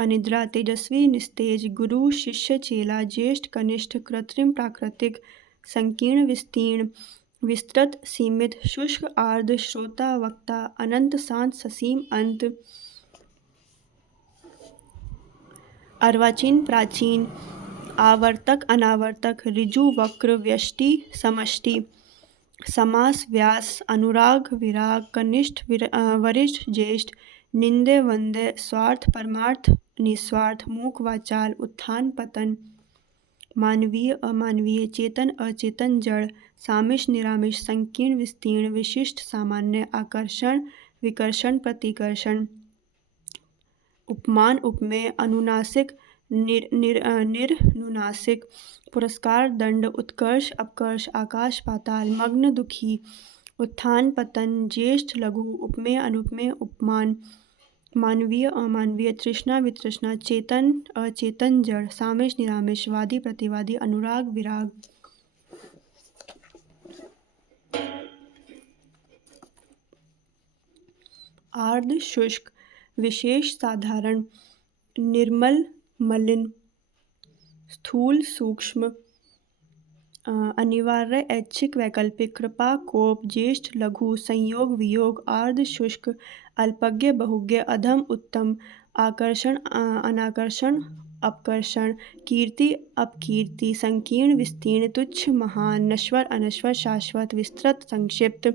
अनिद्रा, तेजस्वी निस्तेज, गुरु शिष्य चेला, ज्येष्ठ कनिष्ठ, कृत्रिम प्राकृतिक, संकीर्ण विस्तीर्ण, विस्तृत सीमित, शुष्क आर्द्र, श्रोता वक्ता, अनंत शांत ससीम, अंत, अर्वाचीन प्राचीन, आवर्तक अनावर्तक, ऋजु वक्र, व्यष्टि समष्टि, समास व्यास, अनुराग विराग, कनिष्ठ वरिष्ठ ज्येष्ठ, निंद्य वंद्य, स्वार्थ परमार्थ निस्वार्थ, मूक वाचाल, उत्थान पतन, मानवीय अमानवीय, चेतन अचेतन, जड़, सामिष निरामिष, संकीर्ण विस्तीर्ण, विशिष्ट सामान्य, आकर्षण विकर्षण प्रतिकर्षण, उपमान उपमेय, अनुनासिक निर्नुनासिक, पुरस्कार दंड, उत्कर्ष अपकर्ष, आकाश पाताल, मग्न दुखी, उत्थान पतन, ज्येष्ठ लघु, उपमेय अनुपमेय, उपमान, मानवीय अमानवीय, तृष्णा वितृष्णा, चेतन अचेतन, जड़, सामिष निरामिष, वादी प्रतिवादी, अनुराग विराग। आर्द्र शुष्क, विशेष साधारण, निर्मल मलिन, स्थूल सूक्ष्म, अनिवार्य ऐच्छिक वैकल्पिक, कृपा कोप, ज्येष्ठ लघु, संयोग वियोग, आर्द्र शुष्क, अल्पज्ञ बहुज्ञ, अधम उत्तम, आकर्षण अनाकर्षण अपकर्षण, कीर्ति अपकीर्ति, संकीर्ण विस्तीर्ण, तुच्छ महान, नश्वर अनश्वर, शाश्वत विस्तृत, संक्षिप्त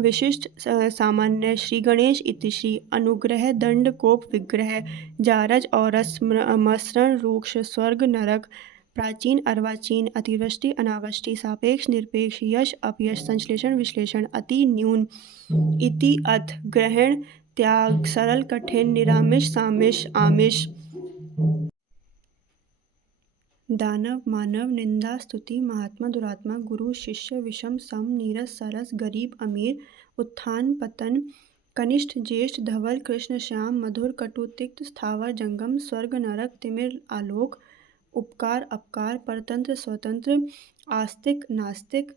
विशिष्ट सामान्य, श्री गणेश इति श्री, अनुग्रह दंड कोप विग्रह, जारज औरस, मसरण रूक्ष, स्वर्ग नरक, प्राचीन अर्वाचीन, अतिवृष्टि अनावृष्टि, सापेक्ष निरपेक्ष, यश अपयश, संश्लेषण विश्लेषण, अति न्यून, इति अथ, ग्रहण त्याग, सरल कठिन, निरामिष सामिष आमिष, दानव मानव, निंदा स्तुति, महात्मा दुरात्मा, गुरु शिष्य, विषम सम, नीरस सरस, गरीब अमीर, उत्थान पतन, कनिष्ठ ज्येष्ठ, धवल कृष्ण श्याम, मधुर कटु तिक्त, स्थावर जंगम, स्वर्ग नरक, तिमिर आलोक, उपकार अपकार, परतंत्र स्वतंत्र, आस्तिक नास्तिक,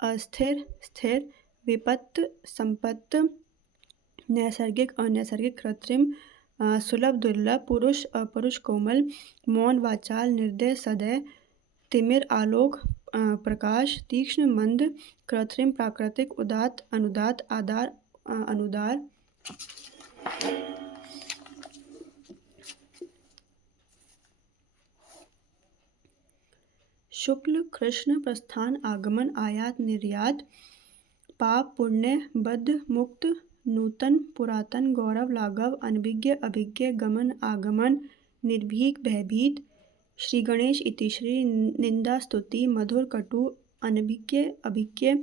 अस्थिर स्थिर, विपत्त संपत्त, नैसर्गिक अनैसर्गिक, कृत्रिम सुलभ दुर्लभ, पुरुष अपरुष, कोमल, मौन वाचाल, निर्दय सदय, तिमिर आलोक, प्रकाश, तीक्ष्ण मंद, कृत्रिम प्राकृतिक, उदात अनुदात, आधार अनुदार, शुक्ल कृष्ण, प्रस्थान आगमन, आयात निर्यात, पाप पुण्य, बद्ध मुक्त, नूतन पुरातन, गौरव लाघव, अनभिज्ञ अभिज्ञ, गमन आगमन, निर्भीक भयभीत, श्री गणेश इति श्री, निंदा स्तुति, मधुर कटु, अनभिज्ञ अभिज्ञ,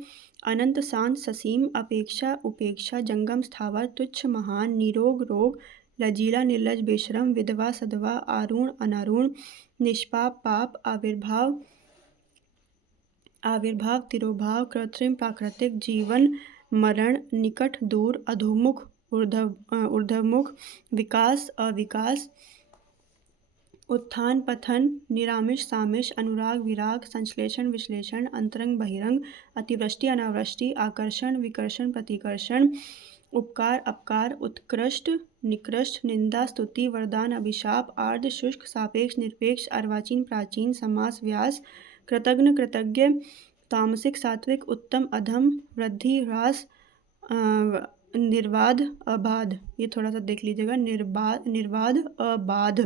अनंत शांत ससीम, अपेक्षा उपेक्षा, जंगम स्थावर, तुच्छ महान, निरोग रोग, लजीला निर्लज बेशरम, विधवा सधवा, आरूण अनारूण, निष्पाप पाप, आविर्भाव तिरोभाव, कृत्रिम प्राकृतिक, जीवन मरण, निकट दूर, अधोमुख ऊर्ध्वमुख, विकास अविकास, उत्थान पतन, निरामिष सामिष, अनुराग विराग, संश्लेषण विश्लेषण, अंतरंग बहिरंग, अतिवृष्टि अनावृष्टि, आकर्षण विकर्षण प्रतिकर्षण, उपकार अपकार, उत्कृष्ट निकृष्ट, निंदा स्तुति, वरदान अभिशाप, आर्ध शुष्क, सापेक्ष निरपेक्ष, अर्वाचीन प्राचीन, समास व्यास, कृतघ्न कृतज्ञ, तामसिक सात्विक, उत्तम अधम, वृद्धि ह्रास, निर्बाध अबाध। ये थोड़ा सा देख लीजिएगा, निर्बाध अबाध,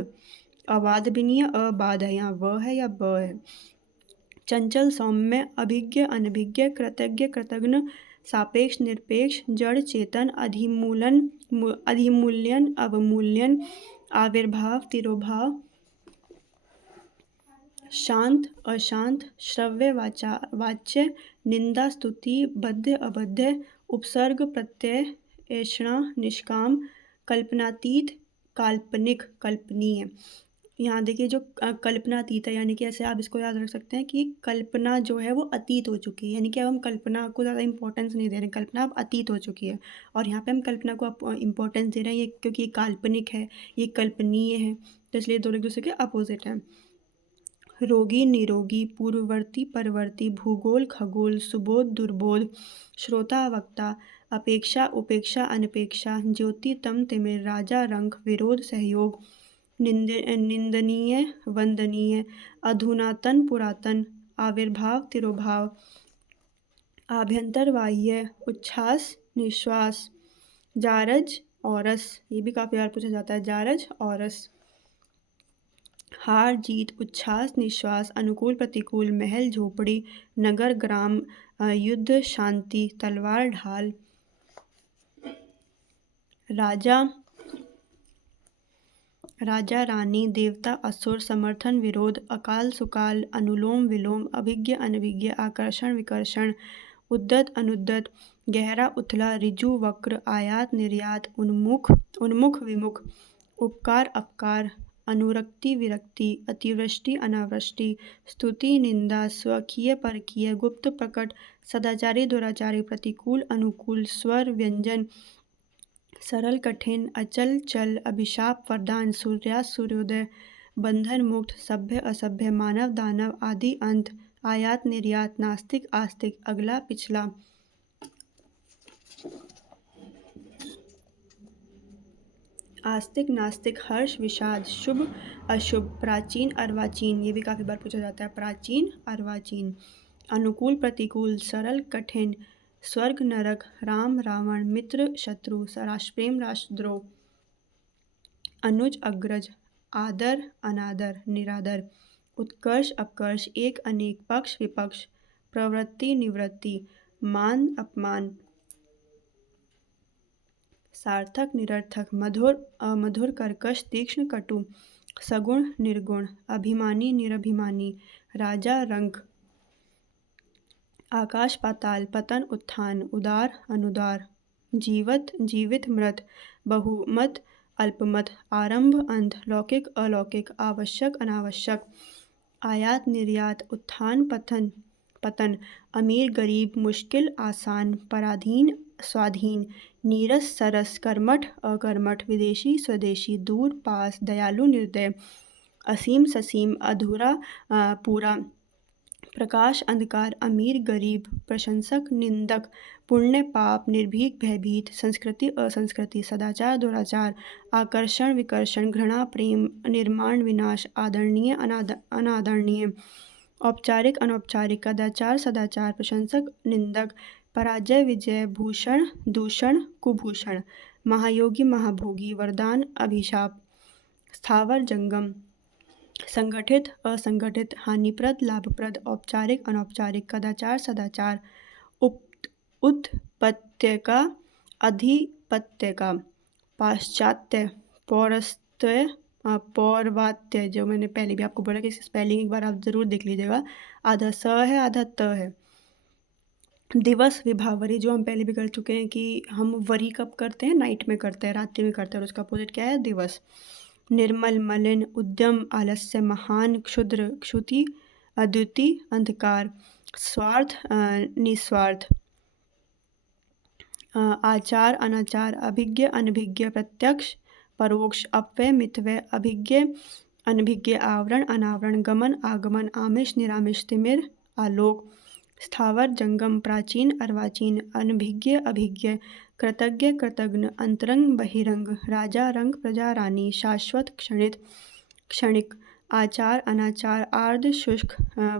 अबाध भी नहीं है, अबाध है, यहाँ व है या ब है। चंचल सौम्य, अभिज्ञ अनभिज्ञ, कृतज्ञ कृतघ्न, सापेक्ष निरपेक्ष, जड़ चेतन, अधिमूल्यन अवमूल्यन, आविर्भाव तिरोभाव, शांत अशांत, श्रव्य वाच्य, निंदा स्तुति, बद्ध अबद्ध, उपसर्ग प्रत्यय, ऐषणा निष्काम, कल्पनातीत, काल्पनिक कल्पनीय। यहाँ देखिए जो कल्पनातीत है, यानी कि ऐसे आप इसको याद रख सकते हैं कि कल्पना जो है वो अतीत हो चुकी है, यानी कि अब हम कल्पना को ज़्यादा इंपॉर्टेंस नहीं दे रहे हैं, कल्पना अब अतीत हो चुकी है। और यहाँ पे हम कल्पना को इंपॉर्टेंस दे रहे हैं, ये क्योंकि ये काल्पनिक है, ये कल्पनीय है, तो इसलिए दोनों एक दूसरे के अपोजिट हैं। रोगी निरोगी, पूर्ववर्ती परवर्ती, भूगोल खगोल, सुबोध दुर्बोध, श्रोता वक्ता, अपेक्षा उपेक्षा अनपेक्षा, ज्योति तम तिमिर, राजा रंक, विरोध सहयोग, निंदनीय वंदनीय, अधुनातन पुरातन, आविर्भाव तिरोभाव, आभ्यंतर बाह्य, उच्छ्वास निश्वास, जारज औरस, ये भी काफ़ी बार पूछा जाता है, जारज औरस, हार जीत, उच्छ्वास निश्वास, अनुकूल प्रतिकूल, महल झोपड़ी, नगर ग्राम, युद्ध शांति, तलवार ढाल, राजा राजा रानी, देवता असुर, समर्थन विरोध, अकाल सुकाल, अनुलोम विलोम, अभिज्ञ अनभिज्ञ, आकर्षण विकर्षण, उद्दत अनुद्दत, गहरा उथला, ऋजु वक्र, आयात निर्यात, उन्मुख विमुख, उपकार अपकार, अनुरक्ति विरक्ति, अतिवृष्टि अनावृष्टि, स्तुति निंदा, स्वकीय परकीय, गुप्त प्रकट, सदाचारी दुराचारी, प्रतिकूल अनुकूल, स्वर व्यंजन, सरल कठिन, अचल चल, अभिशाप वरदान, सूर्यास्त सूर्योदय, बंधन मुक्त, सभ्य असभ्य, मानव दानव, आदि अंत, आयात निर्यात, नास्तिक आस्तिक, अगला पिछला, आस्तिक नास्तिक, हर्ष विषाद, शुभ अशुभ, प्राचीन अर्वाचीन, ये भी काफ़ी बार पूछा जाता है, प्राचीन अर्वाचीन, अनुकूल प्रतिकूल, सरल कठिन, स्वर्ग नरक, राम रावण, मित्र शत्रु, राष्ट्रप्रेम राष्ट्रद्रोह, अनुज अग्रज, आदर अनादर, निरादर, उत्कर्ष अपकर्ष, एक अनेक, पक्ष विपक्ष, प्रवृत्ति निवृत्ति, मान अपमान, सार्थक निरर्थक, मधुर अमधुर, कर्कश तीक्ष्ण कटु, सगुण निर्गुण, अभिमानी निरभिमानी, राजा रंक, आकाश पाताल, पतन उत्थान, उदार अनुदार, जीवित मृत, बहुमत अल्पमत, आरंभ अंत, लौकिक अलौकिक, आवश्यक अनावश्यक, आयात निर्यात, उत्थान पतन, अमीर गरीब, मुश्किल आसान, पराधीन स्वाधीन, नीरस सरस, कर्मठ अकर्मठ, विदेशी स्वदेशी, दूर पास, दयालु निर्दय, असीम ससीम, अधूरा पूरा, प्रकाश अंधकार, अमीर गरीब, प्रशंसक निंदक, पुण्य पाप, निर्भीक भयभीत, संस्कृति असंस्कृति, सदाचार दुराचार, आकर्षण विकर्षण, घृणा प्रेम, निर्माण विनाश, आदरणीय अनादरणीय, औपचारिक अनौपचारिक, कदाचार सदाचार, प्रशंसक निंदक, पराजय विजय, भूषण दूषण कुभूषण, महायोगी महाभोगी, वरदान अभिशाप, स्थावर जंगम, संगठित असंगठित, हानिप्रद लाभप्रद, औपचारिक अनौपचारिक, कदाचार सदाचार, उत्पत्ति का अधिपत्य का, पाश्चात्य पौरस्त्य पौर्वात्य, जो मैंने पहले भी आपको बोला कि स्पेलिंग एक बार आप ज़रूर देख लीजिएगा, आधा स है आधा त है। दिवस विभावरी, जो हम पहले भी कर चुके हैं कि हम वरी कब करते हैं, नाइट में करते हैं, रात्रि में करते हैं, और उसका अपोजिट क्या है, दिवस। निर्मल मलिन, उद्यम आलस्य, महान क्षुद्र, क्षुति अद्वितीय, अंधकार, स्वार्थ निस्वार्थ, आचार अनाचार, अभिज्ञ अनभिज्ञ, प्रत्यक्ष परोक्ष, अपव्यय मितव्यय, अभिज्ञ अनभिज्ञ आवरण अनावरण गमन आगमन आमिष निरामिष तिमिर आलोक स्थावर जंगम प्राचीन अर्वाचीन अनभिज्ञ अभिज्ञ कृतज्ञ कृतघ्न अंतरंग बहिरंग राजा रंग प्रजा रानी शाश्वत क्षणित क्षणिक आचार अनाचार आर्द्र शुष्क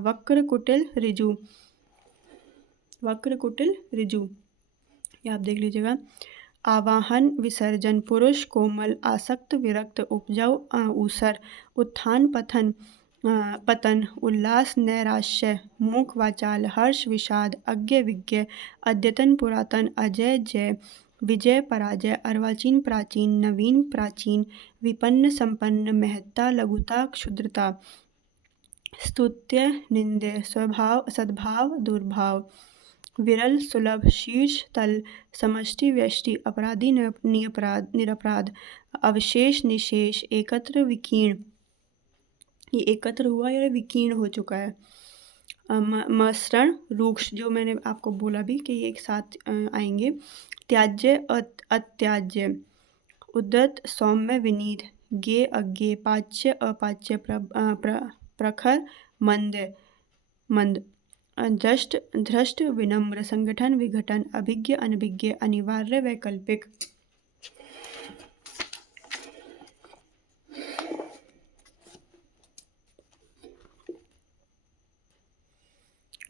वक्र कुटिल ऋजु ये आप देख लीजिएगा। आवाहन विसर्जन पुरुष कोमल आसक्त विरक्त उपजाऊ ऊसर उत्थान पतन उल्लास नैराश्य मूक वाचाल हर्ष विषाद अज्ञ विज्ञ अद्यतन पुरातन अजय जय विजय पराजय अर्वाचीन प्राचीन नवीन प्राचीन विपन्न संपन्न महत्ता लघुता क्षुद्रता स्तुत्य निंद्य स्वभाव सद्भाव दुर्भाव विरल सुलभ शीर्ष तल समष्टि व्यष्टि अपराधी निरपराध अवशेष निशेष एकत्र विकीर्ण ये एकत्र हुआ या विकीर्ण हो चुका है। मसरण रूक्ष जो मैंने आपको बोला भी कि ये एक साथ आएंगे। त्याज्य अत्याज्य उद्धत सौम्य विनीत ज्ञेय अज्ञेय पाच्य अपाच्य प्रखर मंद धृष्ट विनम्र संगठन विघटन अभिज्ञ अनभिज्ञ अनिवार्य वैकल्पिक।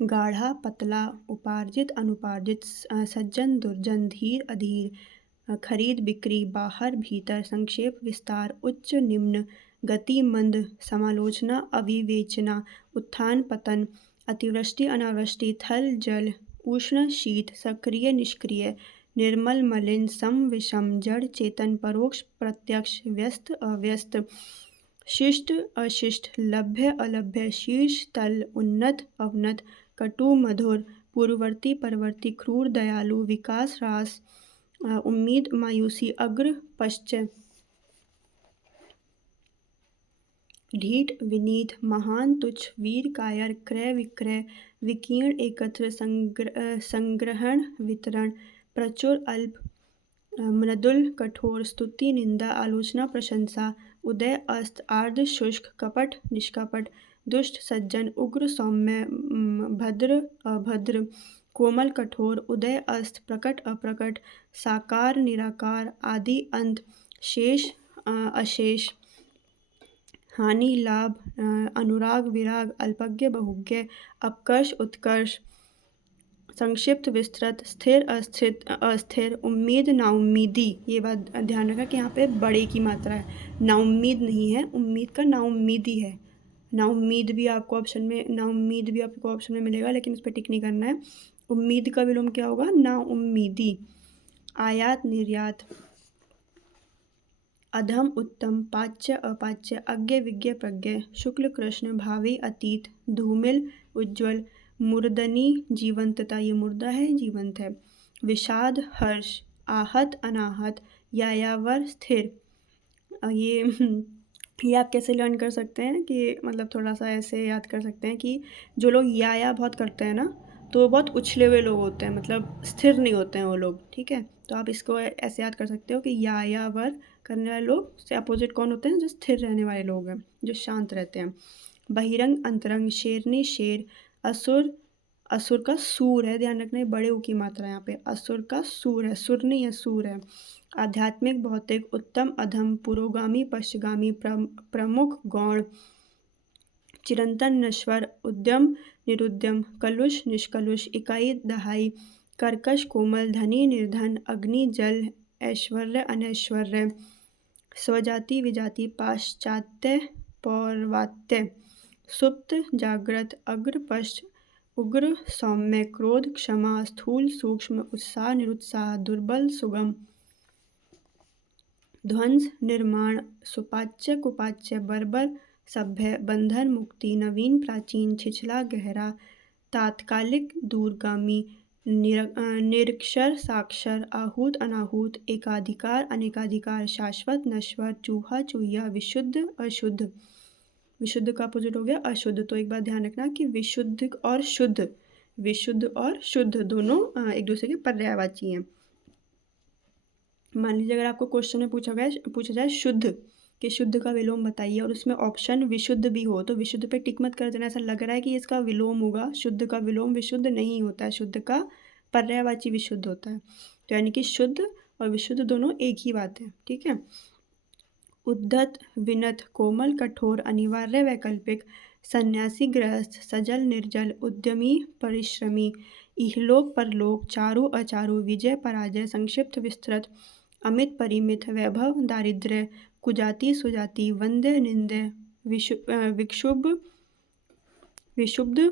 गाढ़ा पतला उपार्जित अनुपार्जित सज्जन दुर्जन धीर अधीर खरीद बिक्री बाहर भीतर संक्षेप विस्तार उच्च निम्न गति मंद समालोचना अविवेचना उत्थान पतन अतिवृष्टि अनावृष्टि थल जल उष्ण शीत सक्रिय निष्क्रिय निर्मल मलिन सम विषम जड़ चेतन परोक्ष प्रत्यक्ष व्यस्त अव्यस्त शिष्ट अशिष्ट लभ्य अलभ्य शीर्ष तल उन्नत अवनत कटु मधुर पूर्ववर्ती परवर्ती क्रूर दयालु विकास रास उम्मीद मायूसी अग्र पश्च ढीठ विनीत महान तुच्छ वीर कायर क्रय विक्रय विकीर्ण एकत्र संग्रहण वितरण प्रचुर अल्प मृदुल कठोर स्तुति निंदा आलोचना प्रशंसा उदय अस्त आर्द्र शुष्क कपट निष्कपट दुष्ट सज्जन उग्र सौम्य भद्र अभद्र कोमल कठोर उदय अस्त प्रकट अप्रकट साकार निराकार आदि अंत शेष अशेष हानि लाभ अनुराग विराग अल्पज्ञ बहुज्ञ अपकर्ष उत्कर्ष संक्षिप्त विस्तृत स्थिर अस्थिर उम्मीद नाउम्मीदी। ये बात ध्यान रखा कि यहाँ पे बड़े की मात्रा है, नाउम्मीद नहीं है, उम्मीद का नाउम्मीदी है। नाउम्मीद भी आपको ऑप्शन में मिलेगा, लेकिन उस पर टिक नहीं करना है। उम्मीद का विलोम क्या होगा? नाउम्मीदी। आयात निर्यात अधम उत्तम पाच्य अपाच्य अज्ञ विज्ञ प्रज्ञ शुक्ल कृष्ण भावी अतीत धूमिल उज्ज्वल मुर्दनी जीवंतता, ये मुर्दा है जीवंत है। विषाद हर्ष आहत अनाहत यायावर स्थिर। ये आप कैसे लर्न कर सकते हैं कि मतलब थोड़ा सा ऐसे याद कर सकते हैं कि जो लोग या बहुत करते हैं ना, तो वो बहुत उछले हुए लोग होते हैं, मतलब स्थिर नहीं होते हैं वो लोग, ठीक है। तो आप इसको ऐसे याद कर सकते हो कि यावर करने वाले लोग से अपोजिट कौन होते हैं? जो स्थिर रहने वाले लोग हैं, जो शांत रहते हैं। बहिरंग अंतरंग शेरनी शेर असुर का सूर है, ध्यान रखना, बड़े ऊ की मात्रा यहाँ पे। असुर का सूर है, सुर नहीं है, सूर है। आध्यात्मिक भौतिक उत्तम अधम पुरोगामी पश्चिगामी प्रमुख गौण चिरंतन नश्वर उद्यम निरुद्यम कलुष निष्कलुष इकाई दहाई कर्कश कोमल धनी निर्धन अग्नि जल ऐश्वर्य अनैश्वर्य स्वजाति विजाति पाश्चात्य पौर्वात्य सुप्त जागृत अग्र पश्च उग्र सौम्य क्रोध क्षमा स्थूल सूक्ष्म उत्साह निरुत्साह दुर्बल सुगम ध्वंस निर्माण सुपाच्य कुपाच्य बर्बर सभ्य बंधन मुक्ति नवीन प्राचीन छिछला गहरा तात्कालिक दूरगामी निरक्षर साक्षर आहूत अनाहूत एकाधिकार अनेकाधिकार शाश्वत नश्वर चूहा चूहिया विशुद्ध अशुद्ध। विशुद्ध का अपोजिट हो गया अशुद्ध। तो एक बात ध्यान रखना कि विशुद्ध और शुद्ध दोनों एक दूसरे के पर्यायवाची हैं। मान लीजिए अगर आपको क्वेश्चन में पूछा जाए शुद्ध, कि शुद्ध का विलोम बताइए और उसमें ऑप्शन विशुद्ध भी हो तो विशुद्ध पे टिक मत कर देना। ऐसा लग रहा है कि इसका विलोम होगा, शुद्ध का विलोम विशुद्ध नहीं होता है, शुद्ध का पर्यायवाची विशुद्ध होता है। तो यानी कि शुद्ध और विशुद्ध दोनों एक ही बात है, ठीक है। उद्धत, विनत, कोमल, कठोर, अनिवार्य, वैकल्पिक, सन्यासी, गृहस्थ, सजल, निर्जल, उद्यमी, परिश्रमी, इहलोक, परलोक, चारु, अचारु, विजय, पराजय, संक्षिप्त, विस्तृत, अमित, परिमित, वैभव, दारिद्र्य, कुजाति, सुजाति, वंद्य, निंद्य, विक्षुब्ध, विशुद्ध,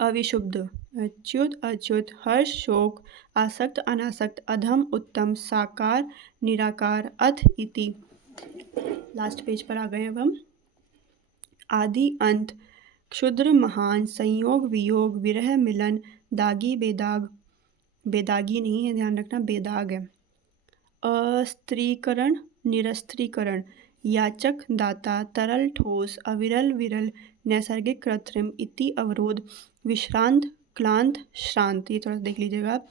अविशुद्ध, अच्युत, अच्युत, हर्ष, शोक, आसक्त, अनासक्त, अधम, उत्तम, साकार, निराकार, अथ, इति। लास्ट पेज पर आ गए अब हम। आदि, अंत, क्षुद्र, महान, संयोग, वियोग, विरह, मिलन, दागी, बेदाग, बेदागी नहीं है, ध्यान रखना, बेदाग है। अस्त्रीकरण, निरस्त्रीकरण, याचक, दाता, तरल, ठोस, अविरल, विरल, नैसर्गिक, कृत्रिम, इति, अवरोध, विश्रांत, क्लांत, श्रांत। ये थोड़ा सा देख लीजिएगा आप।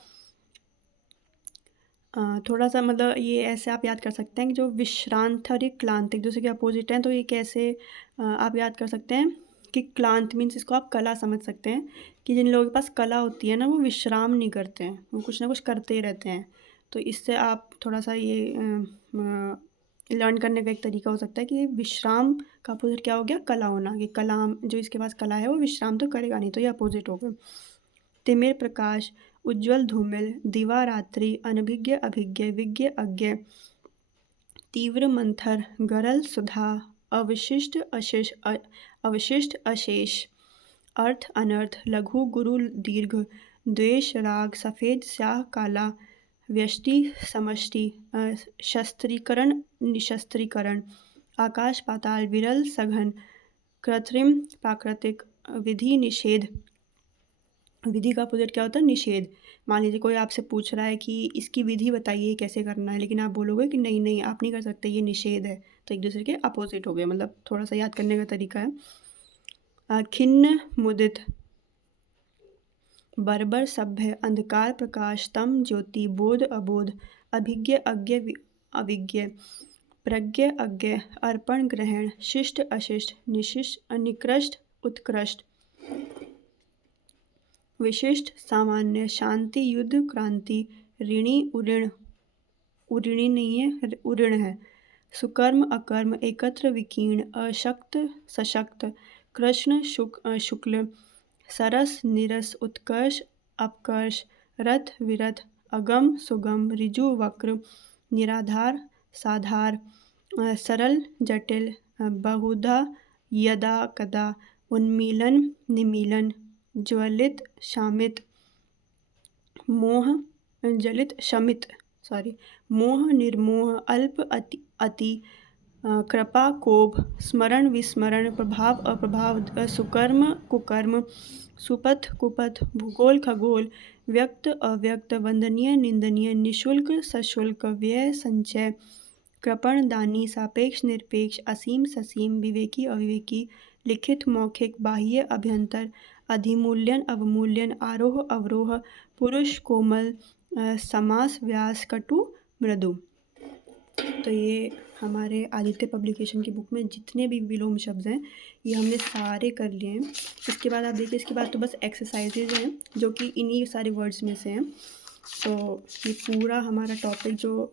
थोड़ा सा मतलब ये ऐसे आप याद कर सकते हैं कि जो विश्रांत और ये क्लांत एक दूसरे के अपोजिट हैं, तो ये कैसे आप याद कर सकते हैं कि क्लांत मीन्स इसको आप कला समझ सकते हैं कि जिन लोगों के पास कला होती है ना, वो विश्राम नहीं करते हैं, वो कुछ ना कुछ करते ही रहते हैं। तो इससे आप थोड़ा सा ये लर्न करने का एक तरीका हो सकता है कि विश्राम का अपोजिट क्या हो गया, कला होना, कि कला जो इसके पास कला है वो विश्राम तो करेगा नहीं, तो ये अपोजिट हो गया। तिमिर, प्रकाश, उज्ज्वल, धूमिल, दिवा, रात्रि, अनभिज्ञ, अभिज्ञ, विज्ञ, अज्ञ, तीव्र, मंथर, गरल, सुधा, अवशिष्ट, अवशिष्ट, अशेष, अर्थ, अनर्थ, लघु, गुरु, दीर्घ, द्वेष, राग, सफ़ेद, स्याह, काला, व्यष्टि, समष्टि, शस्त्रीकरण, निशस्त्रीकरण, आकाश, पाताल, विरल, सघन, कृत्रिम, प्राकृतिक, विधि, निषेध। विधि का अपोजिट क्या होता है, निषेध। मान लीजिए कोई आपसे पूछ रहा है कि इसकी विधि बताइए कैसे करना है, लेकिन आप बोलोगे कि नहीं नहीं आप नहीं कर सकते, ये निषेध है, तो एक दूसरे के अपोजिट हो गए। मतलब थोड़ा सा याद करने का तरीका है। खिन्न, मुदित, बर्बर, सभ्य, अंधकार, प्रकाश, तम, ज्योति, बोध, अबोध, अभिज्ञ, अज्ञ, अविज्ञ, प्रज्ञ, अज्ञ, अर्पण, ग्रहण, शिष्ट, अशिष्ट, निशिष्ट, निकृष्ट, उत्कृष्ट, विशिष्ट, सामान्य, शांति, युद्ध, क्रांति, ऋणी, उऋण, उऋणी नहीं है, उऋण है, सुकर्म, अकर्म, एकत्र, विकीर्ण, अशक्त, सशक्त, कृष्ण, शुक्ल, सरस, निरस, उत्कर्ष, अपकर्ष, रथ, विरथ, अगम, सुगम, ऋजु, वक्र, निराधार, साधार, सरल, जटिल, बहुधा, यदा कदा, उन्मीलन, निमीलन, ज्वलित, शामित, मोह, जलित, शमित, मोह, निर्मोह, अल्प, अति, कृपा, कोप, स्मरण, विस्मरण, प्रभाव, अप्रभाव, सुकर्म, कुकर्म, सुपथ, कुपथ, भूगोल, खगोल, व्यक्त, अव्यक्त, वंदनीय, निंदनीय, निशुल्क, सशुल्क, व्यय, संचय, कृपण, दानी, सापेक्ष, निरपेक्ष, असीम, ससीम, विवेकी, अविवेकी, लिखित, मौखिक, बाह्य, अभ्यंतर, अधिमूल्यन, अवमूल्यन, आरोह, अवरोह, पुरुष, कोमल, समास, व्यास, कटु, मृदु। तो ये हमारे आदित्य पब्लिकेशन की बुक में जितने भी विलोम शब्द हैं ये हमने सारे कर लिए हैं। इसके बाद आप देखिए, इसके बाद तो बस एक्सरसाइजेज हैं जो कि इन्हीं सारे वर्ड्स में से हैं। तो ये पूरा हमारा टॉपिक जो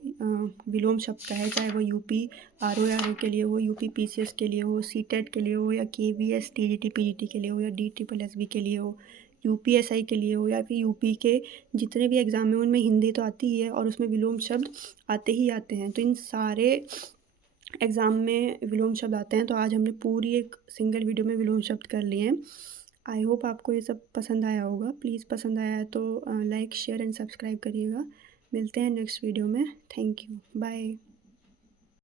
विलोम शब्द का है, चाहे वो यूपी आरओ के लिए हो, यूपी पीसीएस के लिए हो, सीटेट के लिए हो, या केवीएस टीजीटी पीजीटी के लिए हो, या DSSB के लिए हो, यूपीएसआई के लिए हो, या फिर यूपी के जितने भी एग्ज़ाम हैं उनमें हिंदी तो आती ही है और उसमें विलोम शब्द आते ही आते हैं। तो इन सारे एग्ज़ाम में विलोम शब्द आते हैं। तो आज हमने पूरी एक सिंगल वीडियो में विलोम शब्द कर लिए हैं। आई होप आपको ये सब पसंद आया होगा। प्लीज़ पसंद आया है तो लाइक, शेयर एंड सब्सक्राइब करिएगा। मिलते हैं नेक्स्ट वीडियो में। Thank you, bye.